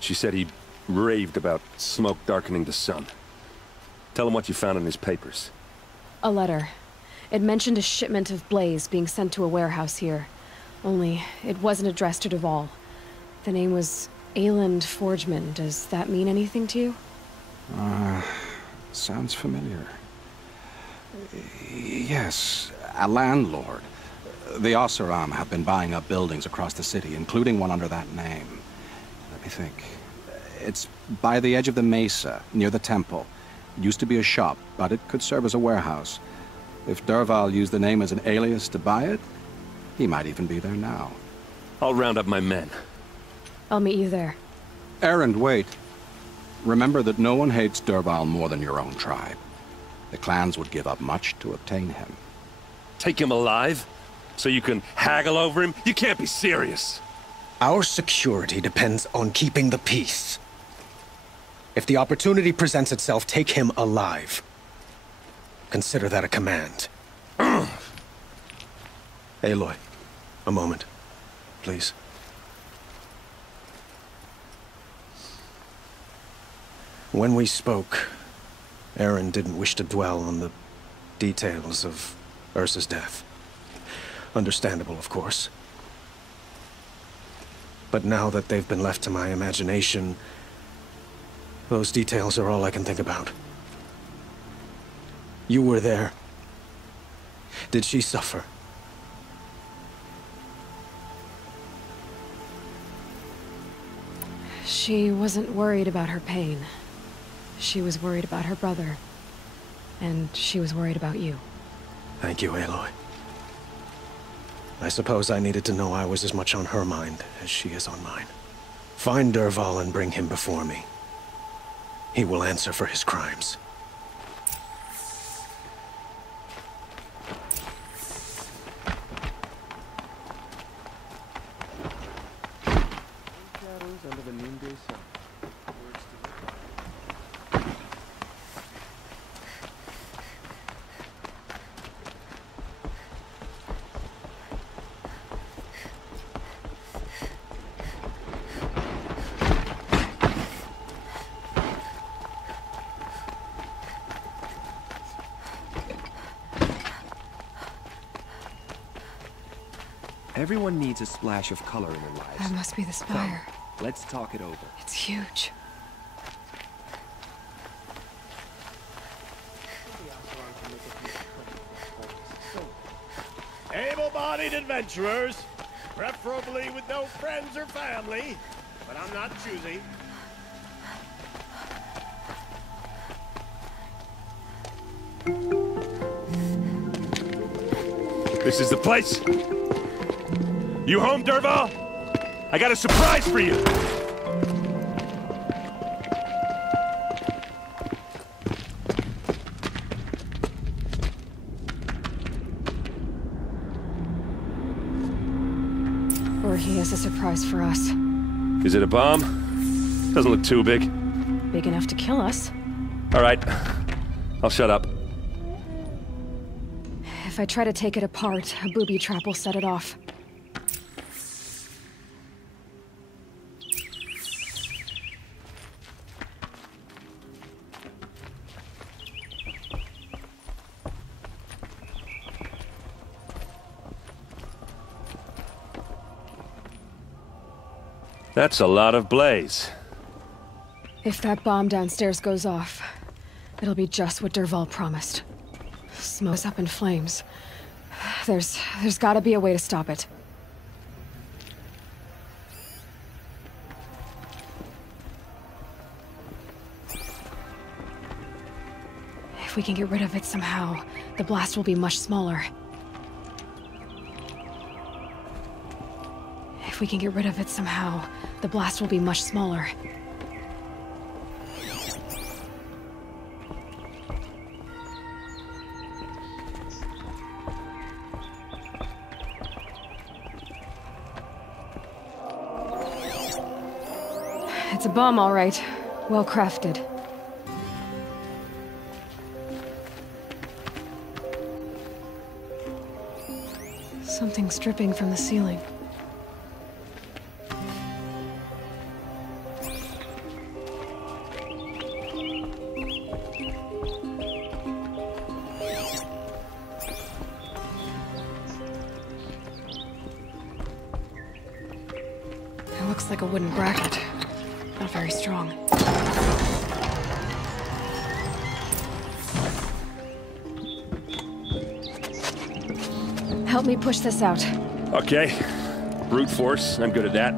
She said he raved about smoke darkening the sun. Tell him what you found in his papers. A letter. It mentioned a shipment of blaze being sent to a warehouse here. Only, it wasn't addressed to Dervahl. The name was Ayland Forgeman. Does that mean anything to you? Sounds familiar. Yes, a landlord. The Oseram have been buying up buildings across the city, including one under that name. Let me think. It's by the edge of the mesa, near the temple. It used to be a shop, but it could serve as a warehouse. If Dervahl used the name as an alias to buy it, he might even be there now. I'll round up my men. I'll meet you there. Erend, wait. Remember that no one hates Dervahl more than your own tribe. The clans would give up much to obtain him. Take him alive? So you can haggle over him? You can't be serious. Our security depends on keeping the peace. If the opportunity presents itself, take him alive. Consider that a command. Aloy, a moment, please. When we spoke, Erend didn't wish to dwell on the details of Ursa's death. Understandable, of course. But now that they've been left to my imagination, those details are all I can think about. You were there. Did she suffer? She wasn't worried about her pain. She was worried about her brother. And she was worried about you. Thank you, Aloy. I suppose I needed to know I was as much on her mind as she is on mine. Find Dervahl and bring him before me. He will answer for his crimes. Shadows under the noonday sun. Words to the Everyone needs a splash of color in their lives. That must be the spire. Come, let's talk it over. It's huge. Able-bodied adventurers, preferably with no friends or family, but I'm not choosy. This is the place. You home, Dervahl? I got a surprise for you. Or he has a surprise for us. Is it a bomb? Doesn't look too big. Big enough to kill us. All right. I'll shut up. If I try to take it apart, a booby trap will set it off. That's a lot of blaze. If that bomb downstairs goes off, it'll be just what Dervahl promised. Smoke's up in flames. There's gotta be a way to stop it. If we can get rid of it somehow, the blast will be much smaller. If we can get rid of it somehow, the blast will be much smaller. It's a bomb, all right. Well crafted. Something's dripping from the ceiling. It looks like a wooden bracket. Not very strong. Help me push this out. Okay. Brute force, I'm good at that.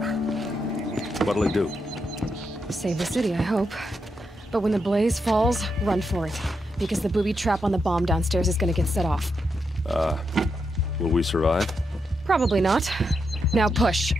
What'll it do? Save the city, I hope. But when the blaze falls, run for it. Because the booby trap on the bomb downstairs is gonna get set off. Will we survive? Probably not. Now push.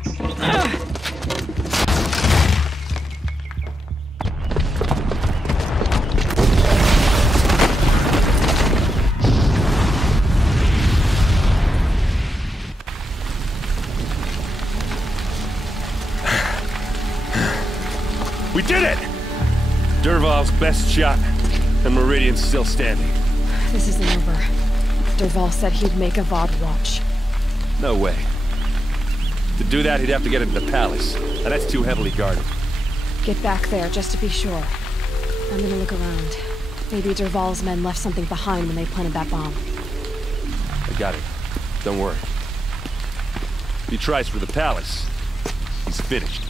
We did it! Dervahl's best shot, and Meridian's still standing. This isn't over. Dervahl said he'd make a VOD watch. No way. To do that, he'd have to get into the palace, and that's too heavily guarded. Get back there, just to be sure. I'm gonna look around. Maybe Dervahl's men left something behind when they planted that bomb. I got it. Don't worry. If he tries for the palace, he's finished.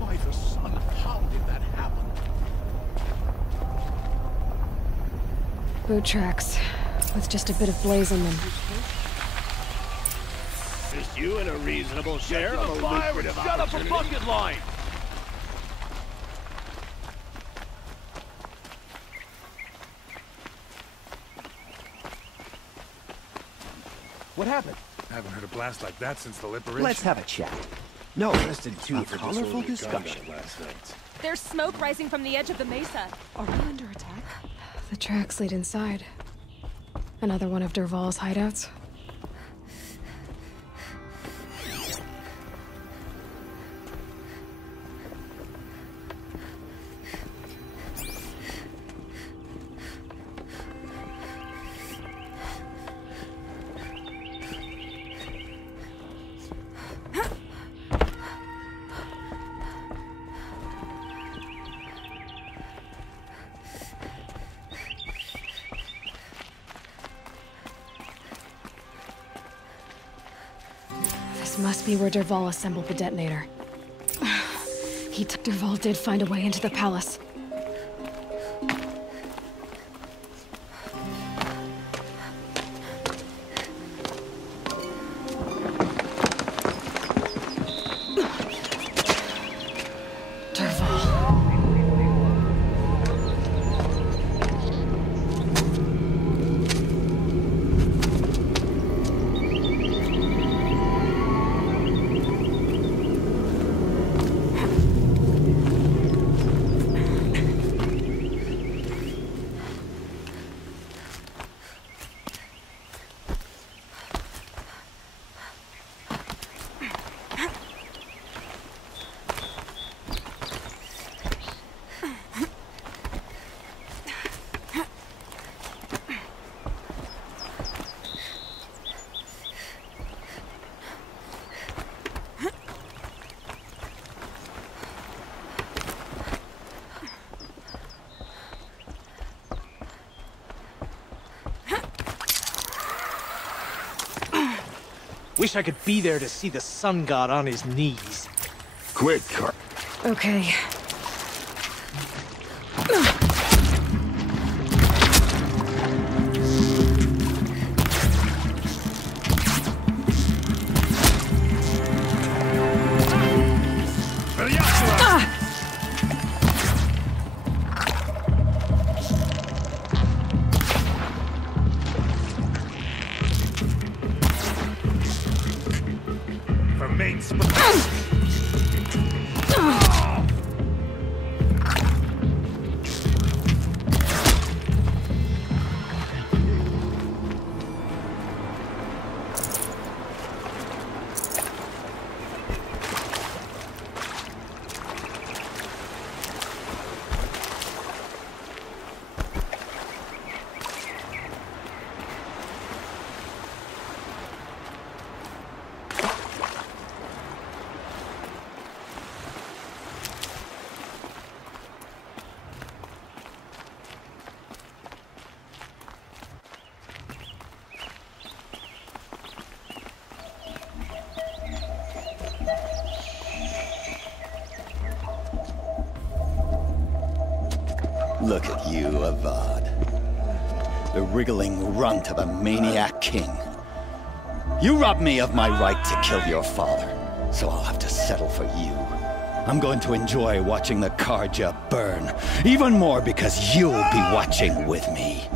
By the sun, how did that happen? Boot tracks, with just a bit of blaze in them. Just you and a reasonable share of a lucrative Shut up a opportunity. bucket line! What happened? I haven't heard a blast like that since the liberation. Let's have a chat. No, a colorful discussion. Last night. There's smoke rising from the edge of the mesa. Are we under attack? The tracks lead inside. Another one of Dervahl's hideouts. This must be where Dervahl assembled the detonator. Dervahl did find a way into the palace. Wish I could be there to see the sun god on his knees. Quick, Car. Okay. Look at you, Avad. The wriggling runt of a maniac king. You robbed me of my right to kill your father, so I'll have to settle for you. I'm going to enjoy watching the Karja burn, even more because you'll be watching with me.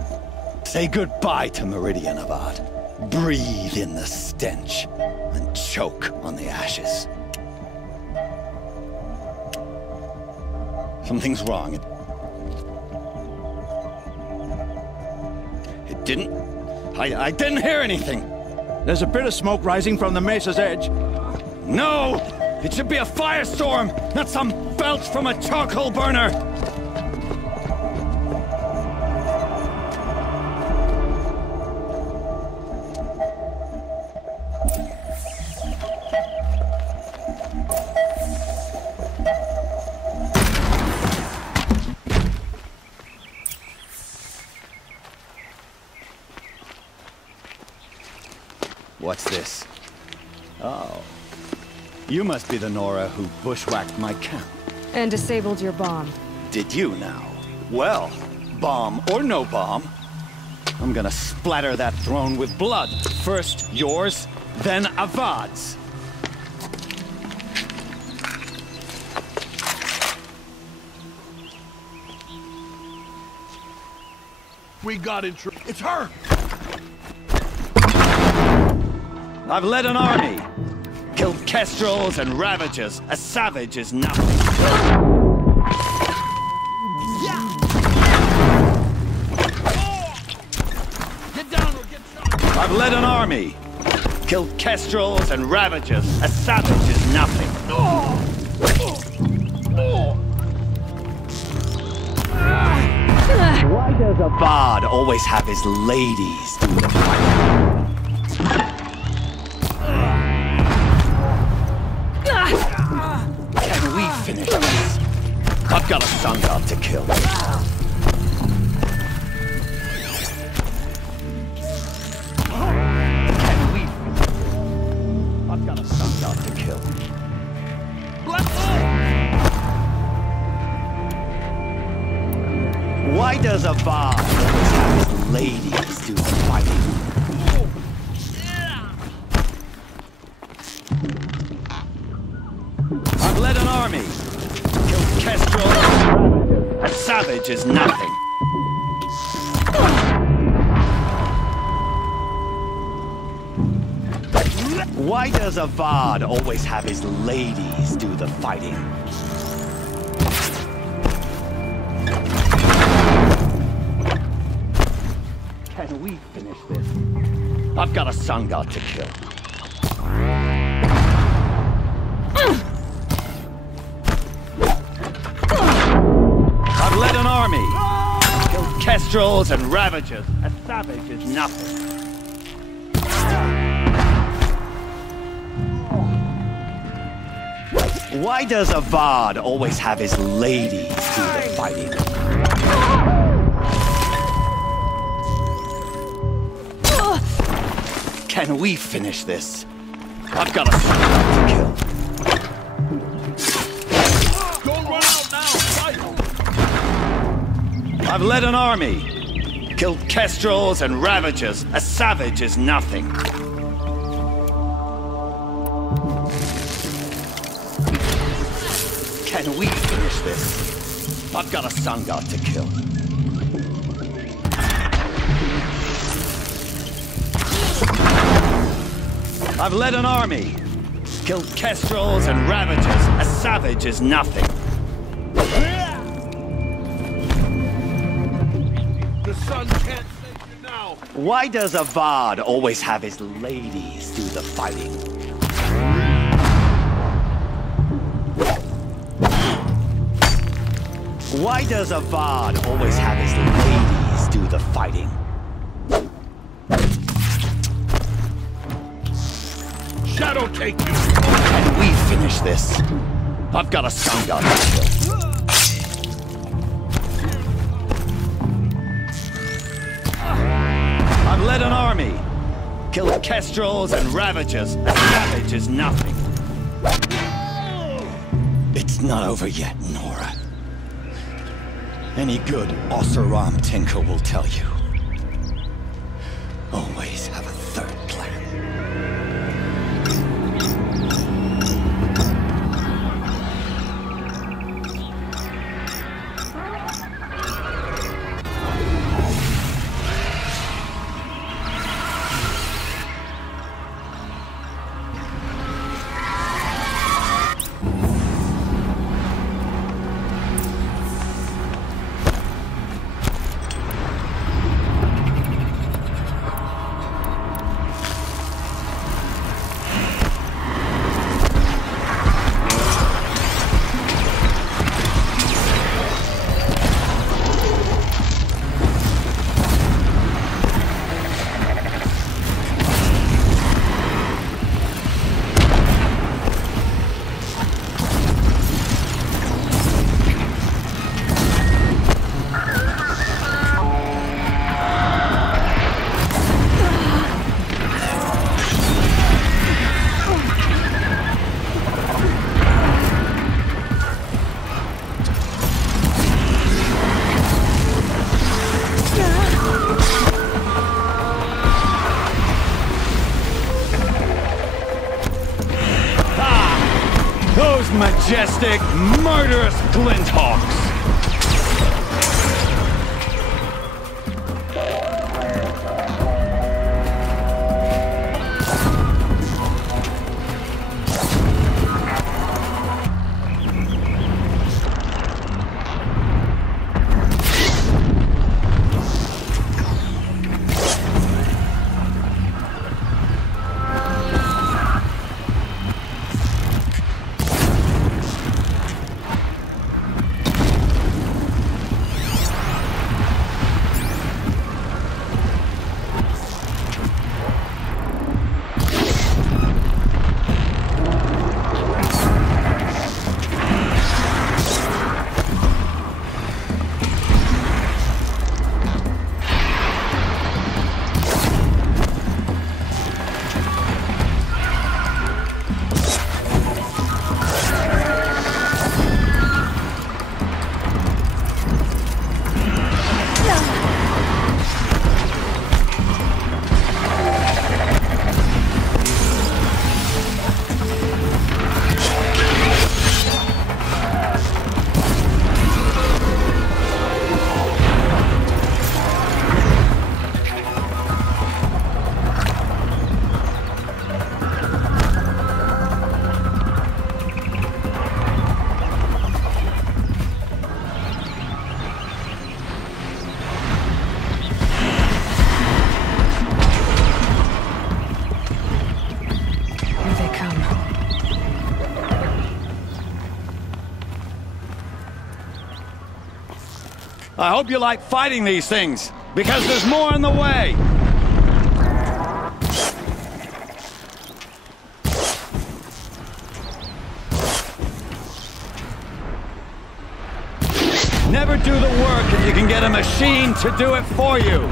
Say goodbye to Meridian, Avad. Breathe in the stench, and choke on the ashes. Something's wrong. It didn't... I didn't hear anything. There's a bit of smoke rising from the mesa's edge. No! It should be a firestorm, not some belch from a charcoal burner! What's this? Oh. You must be the Nora who bushwhacked my camp. And disabled your bomb. Did you now? Well, bomb or no bomb, I'm gonna splatter that throne with blood. First yours, then Avad's. We got in trouble. It's her! I've led an army. Killed kestrels and ravagers. A savage is nothing. Get down or get shot! I've led an army. Killed kestrels and ravagers. A savage is nothing. Why does Avad always have his ladies do the fighting? Can we finish this? I've got a sun god to kill. Can we? I've got a sun god to kill. Why does Avad always have his ladies do the fighting? I've led an army. Killed kestrels. A savage is nothing. Why does Avad always have his ladies do the fighting? Can we finish this? I've got a sun god to kill. I've led an army. Killed kestrels and ravagers. A savage is nothing. Why does Avad always have his ladies do the fighting? Can we finish this? I've got a son to kill. Don't run out now! Fight! I've led an army. Killed kestrels and ravagers. A savage is nothing. Can we finish this? I've got a sun god to kill. I've led an army. Killed kestrels and ravagers. A savage is nothing. The sun can't save you now! Why does Avad always have his ladies do the fighting? Why does Avad always have his ladies do the fighting? Shadow take you! Can we finish this? I've got a sun god to kill. I've led an army. Killed kestrels and ravagers. A savage is nothing. It's not over yet, Nora. Any good Oseram tinker will tell you. Always have a third plan. Majestic, murderous Glinthawks! I hope you like fighting these things, because there's more on the way! Never do the work if you can get a machine to do it for you!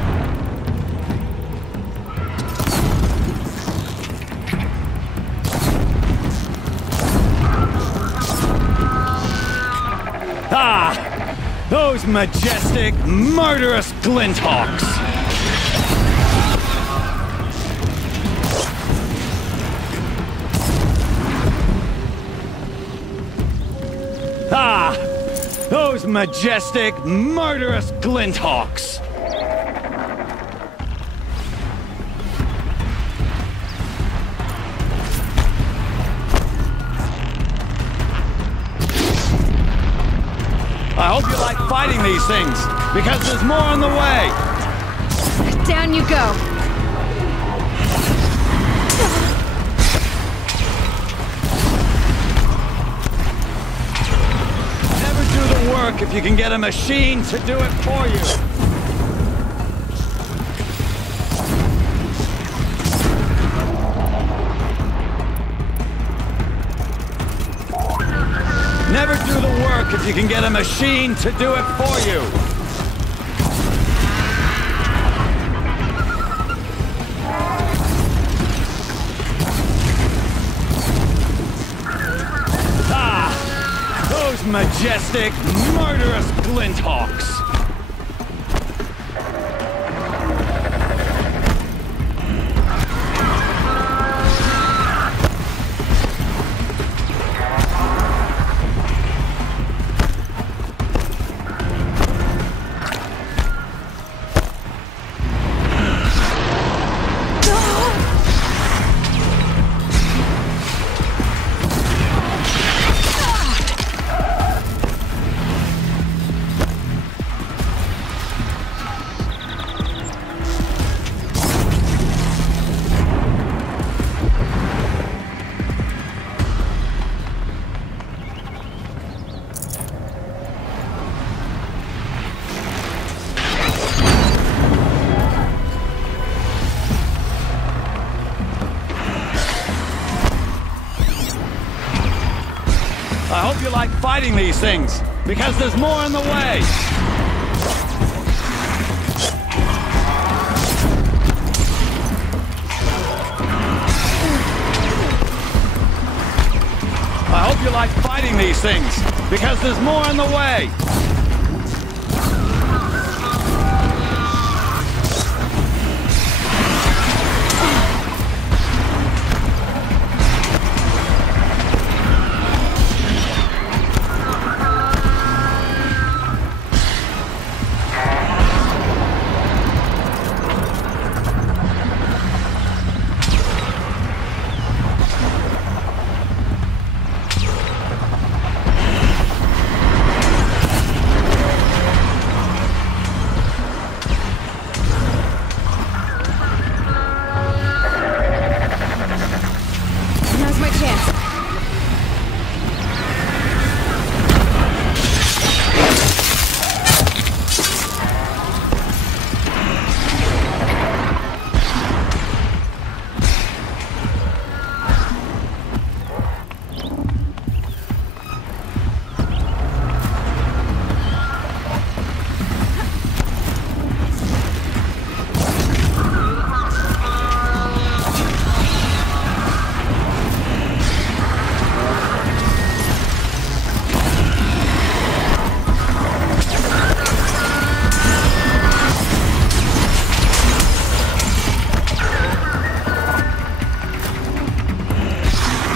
Ah! Those majestic, murderous glinthawks! Ah! Those majestic, murderous glinthawks! I hope you like fighting these things, because there's more on the way! Down you go! Never do the work if you can get a machine to do it for you! Never do the work if you can get a machine to do it for you! Ah! Those majestic, murderous glinthawks! I hope you like fighting these things, because there's more on the way! I hope you like fighting these things, because there's more on the way!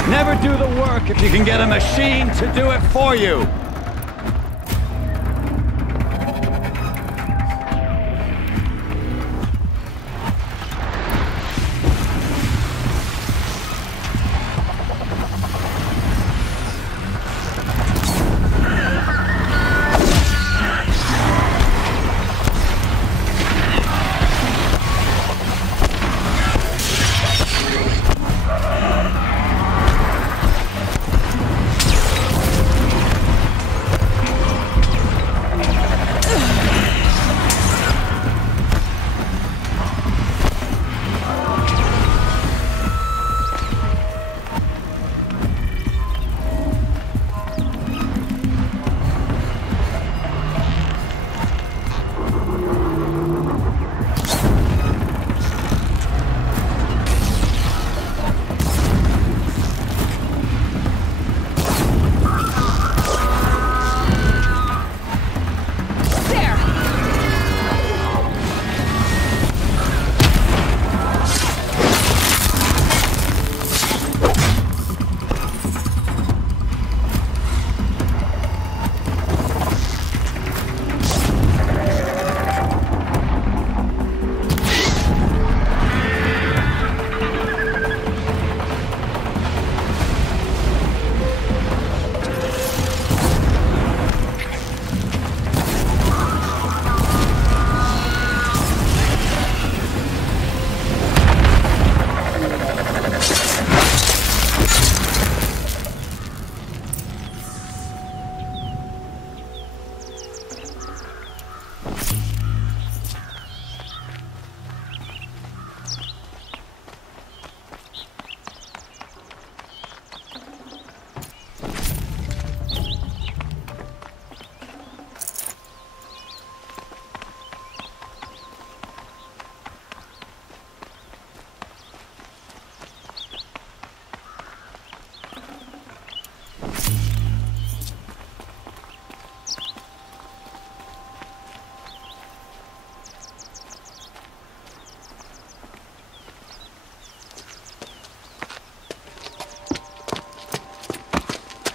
Never do the work if you can get a machine to do it for you!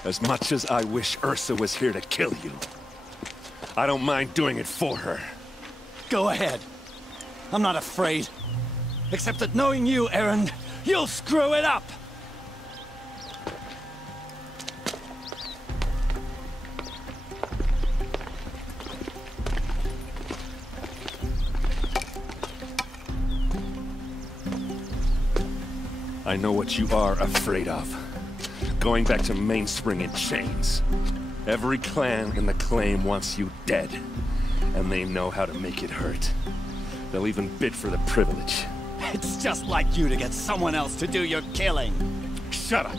As much as I wish Ursa was here to kill you, I don't mind doing it for her. Go ahead. I'm not afraid. Except that knowing you, Aaron, you'll screw it up! I know what you are afraid of. Going back to Mainspring in chains. Every clan in the claim wants you dead. And they know how to make it hurt. They'll even bid for the privilege. It's just like you to get someone else to do your killing. Shut up!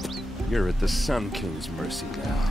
You're at the Sun King's mercy now.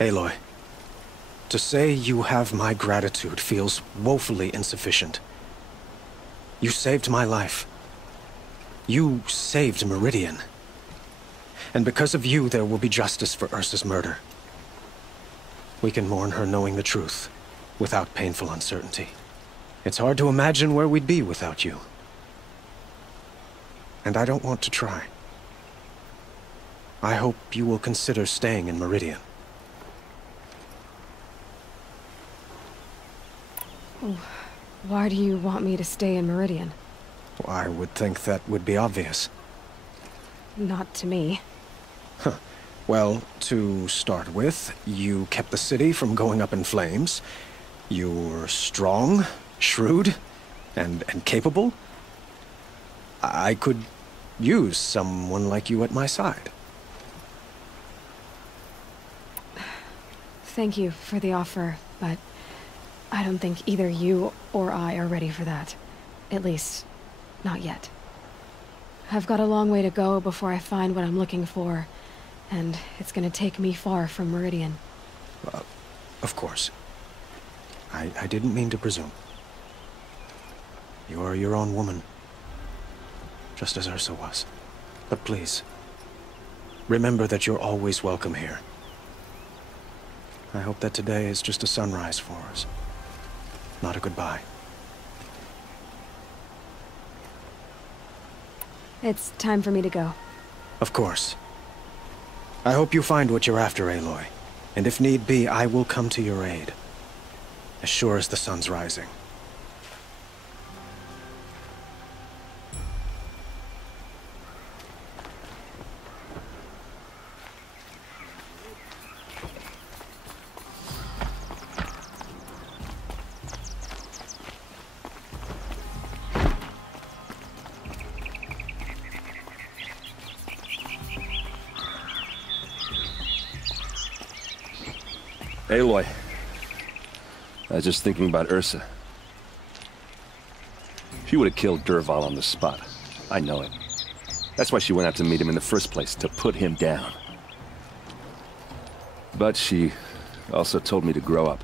Aloy, to say you have my gratitude feels woefully insufficient. You saved my life. You saved Meridian. And because of you, there will be justice for Ursa's murder. We can mourn her knowing the truth, without painful uncertainty. It's hard to imagine where we'd be without you. And I don't want to try. I hope you will consider staying in Meridian. Why do you want me to stay in Meridian? Well, I would think that would be obvious. Not to me. Huh. Well, to start with, you kept the city from going up in flames. You're strong, shrewd, and capable. I could use someone like you at my side. Thank you for the offer, but I don't think either you or I are ready for that. At least, not yet. I've got a long way to go before I find what I'm looking for, and it's gonna take me far from Meridian. Of course. I didn't mean to presume. You are your own woman, just as Ursa was. But please, remember that you're always welcome here. I hope that today is just a sunrise for us, not a goodbye. It's time for me to go. Of course. I hope you find what you're after, Aloy. And if need be, I will come to your aid. As sure as the sun's rising. Aloy, I was just thinking about Ursa. She would have killed Dervahl on the spot. I know it. That's why she went out to meet him in the first place, to put him down. But she also told me to grow up.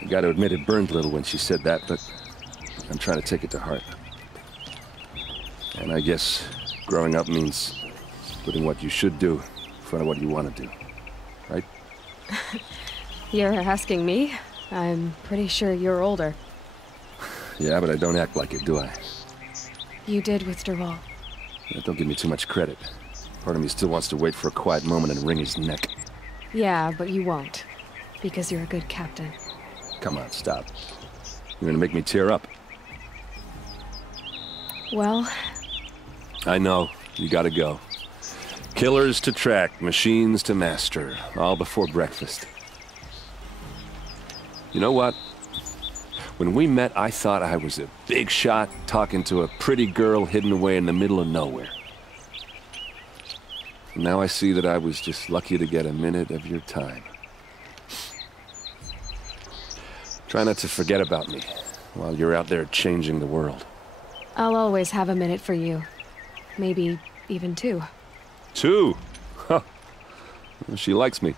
I gotta admit it burned a little when she said that, but I'm trying to take it to heart. And I guess growing up means putting what you should do in front of what you want to do. Right? You're asking me? I'm pretty sure you're older. Yeah, but I don't act like it, do I? You did with Dervahl. Yeah, don't give me too much credit. Part of me still wants to wait for a quiet moment and wring his neck. Yeah, but you won't. Because you're a good captain. Come on, stop. You're gonna make me tear up. Well... I know. You gotta go. Killers to track, machines to master, all before breakfast. You know what? When we met, I thought I was a big shot talking to a pretty girl hidden away in the middle of nowhere. And now I see that I was just lucky to get a minute of your time. Try not to forget about me. while you're out there changing the world. I'll always have a minute for you. Maybe even two. Two? Huh. She likes me.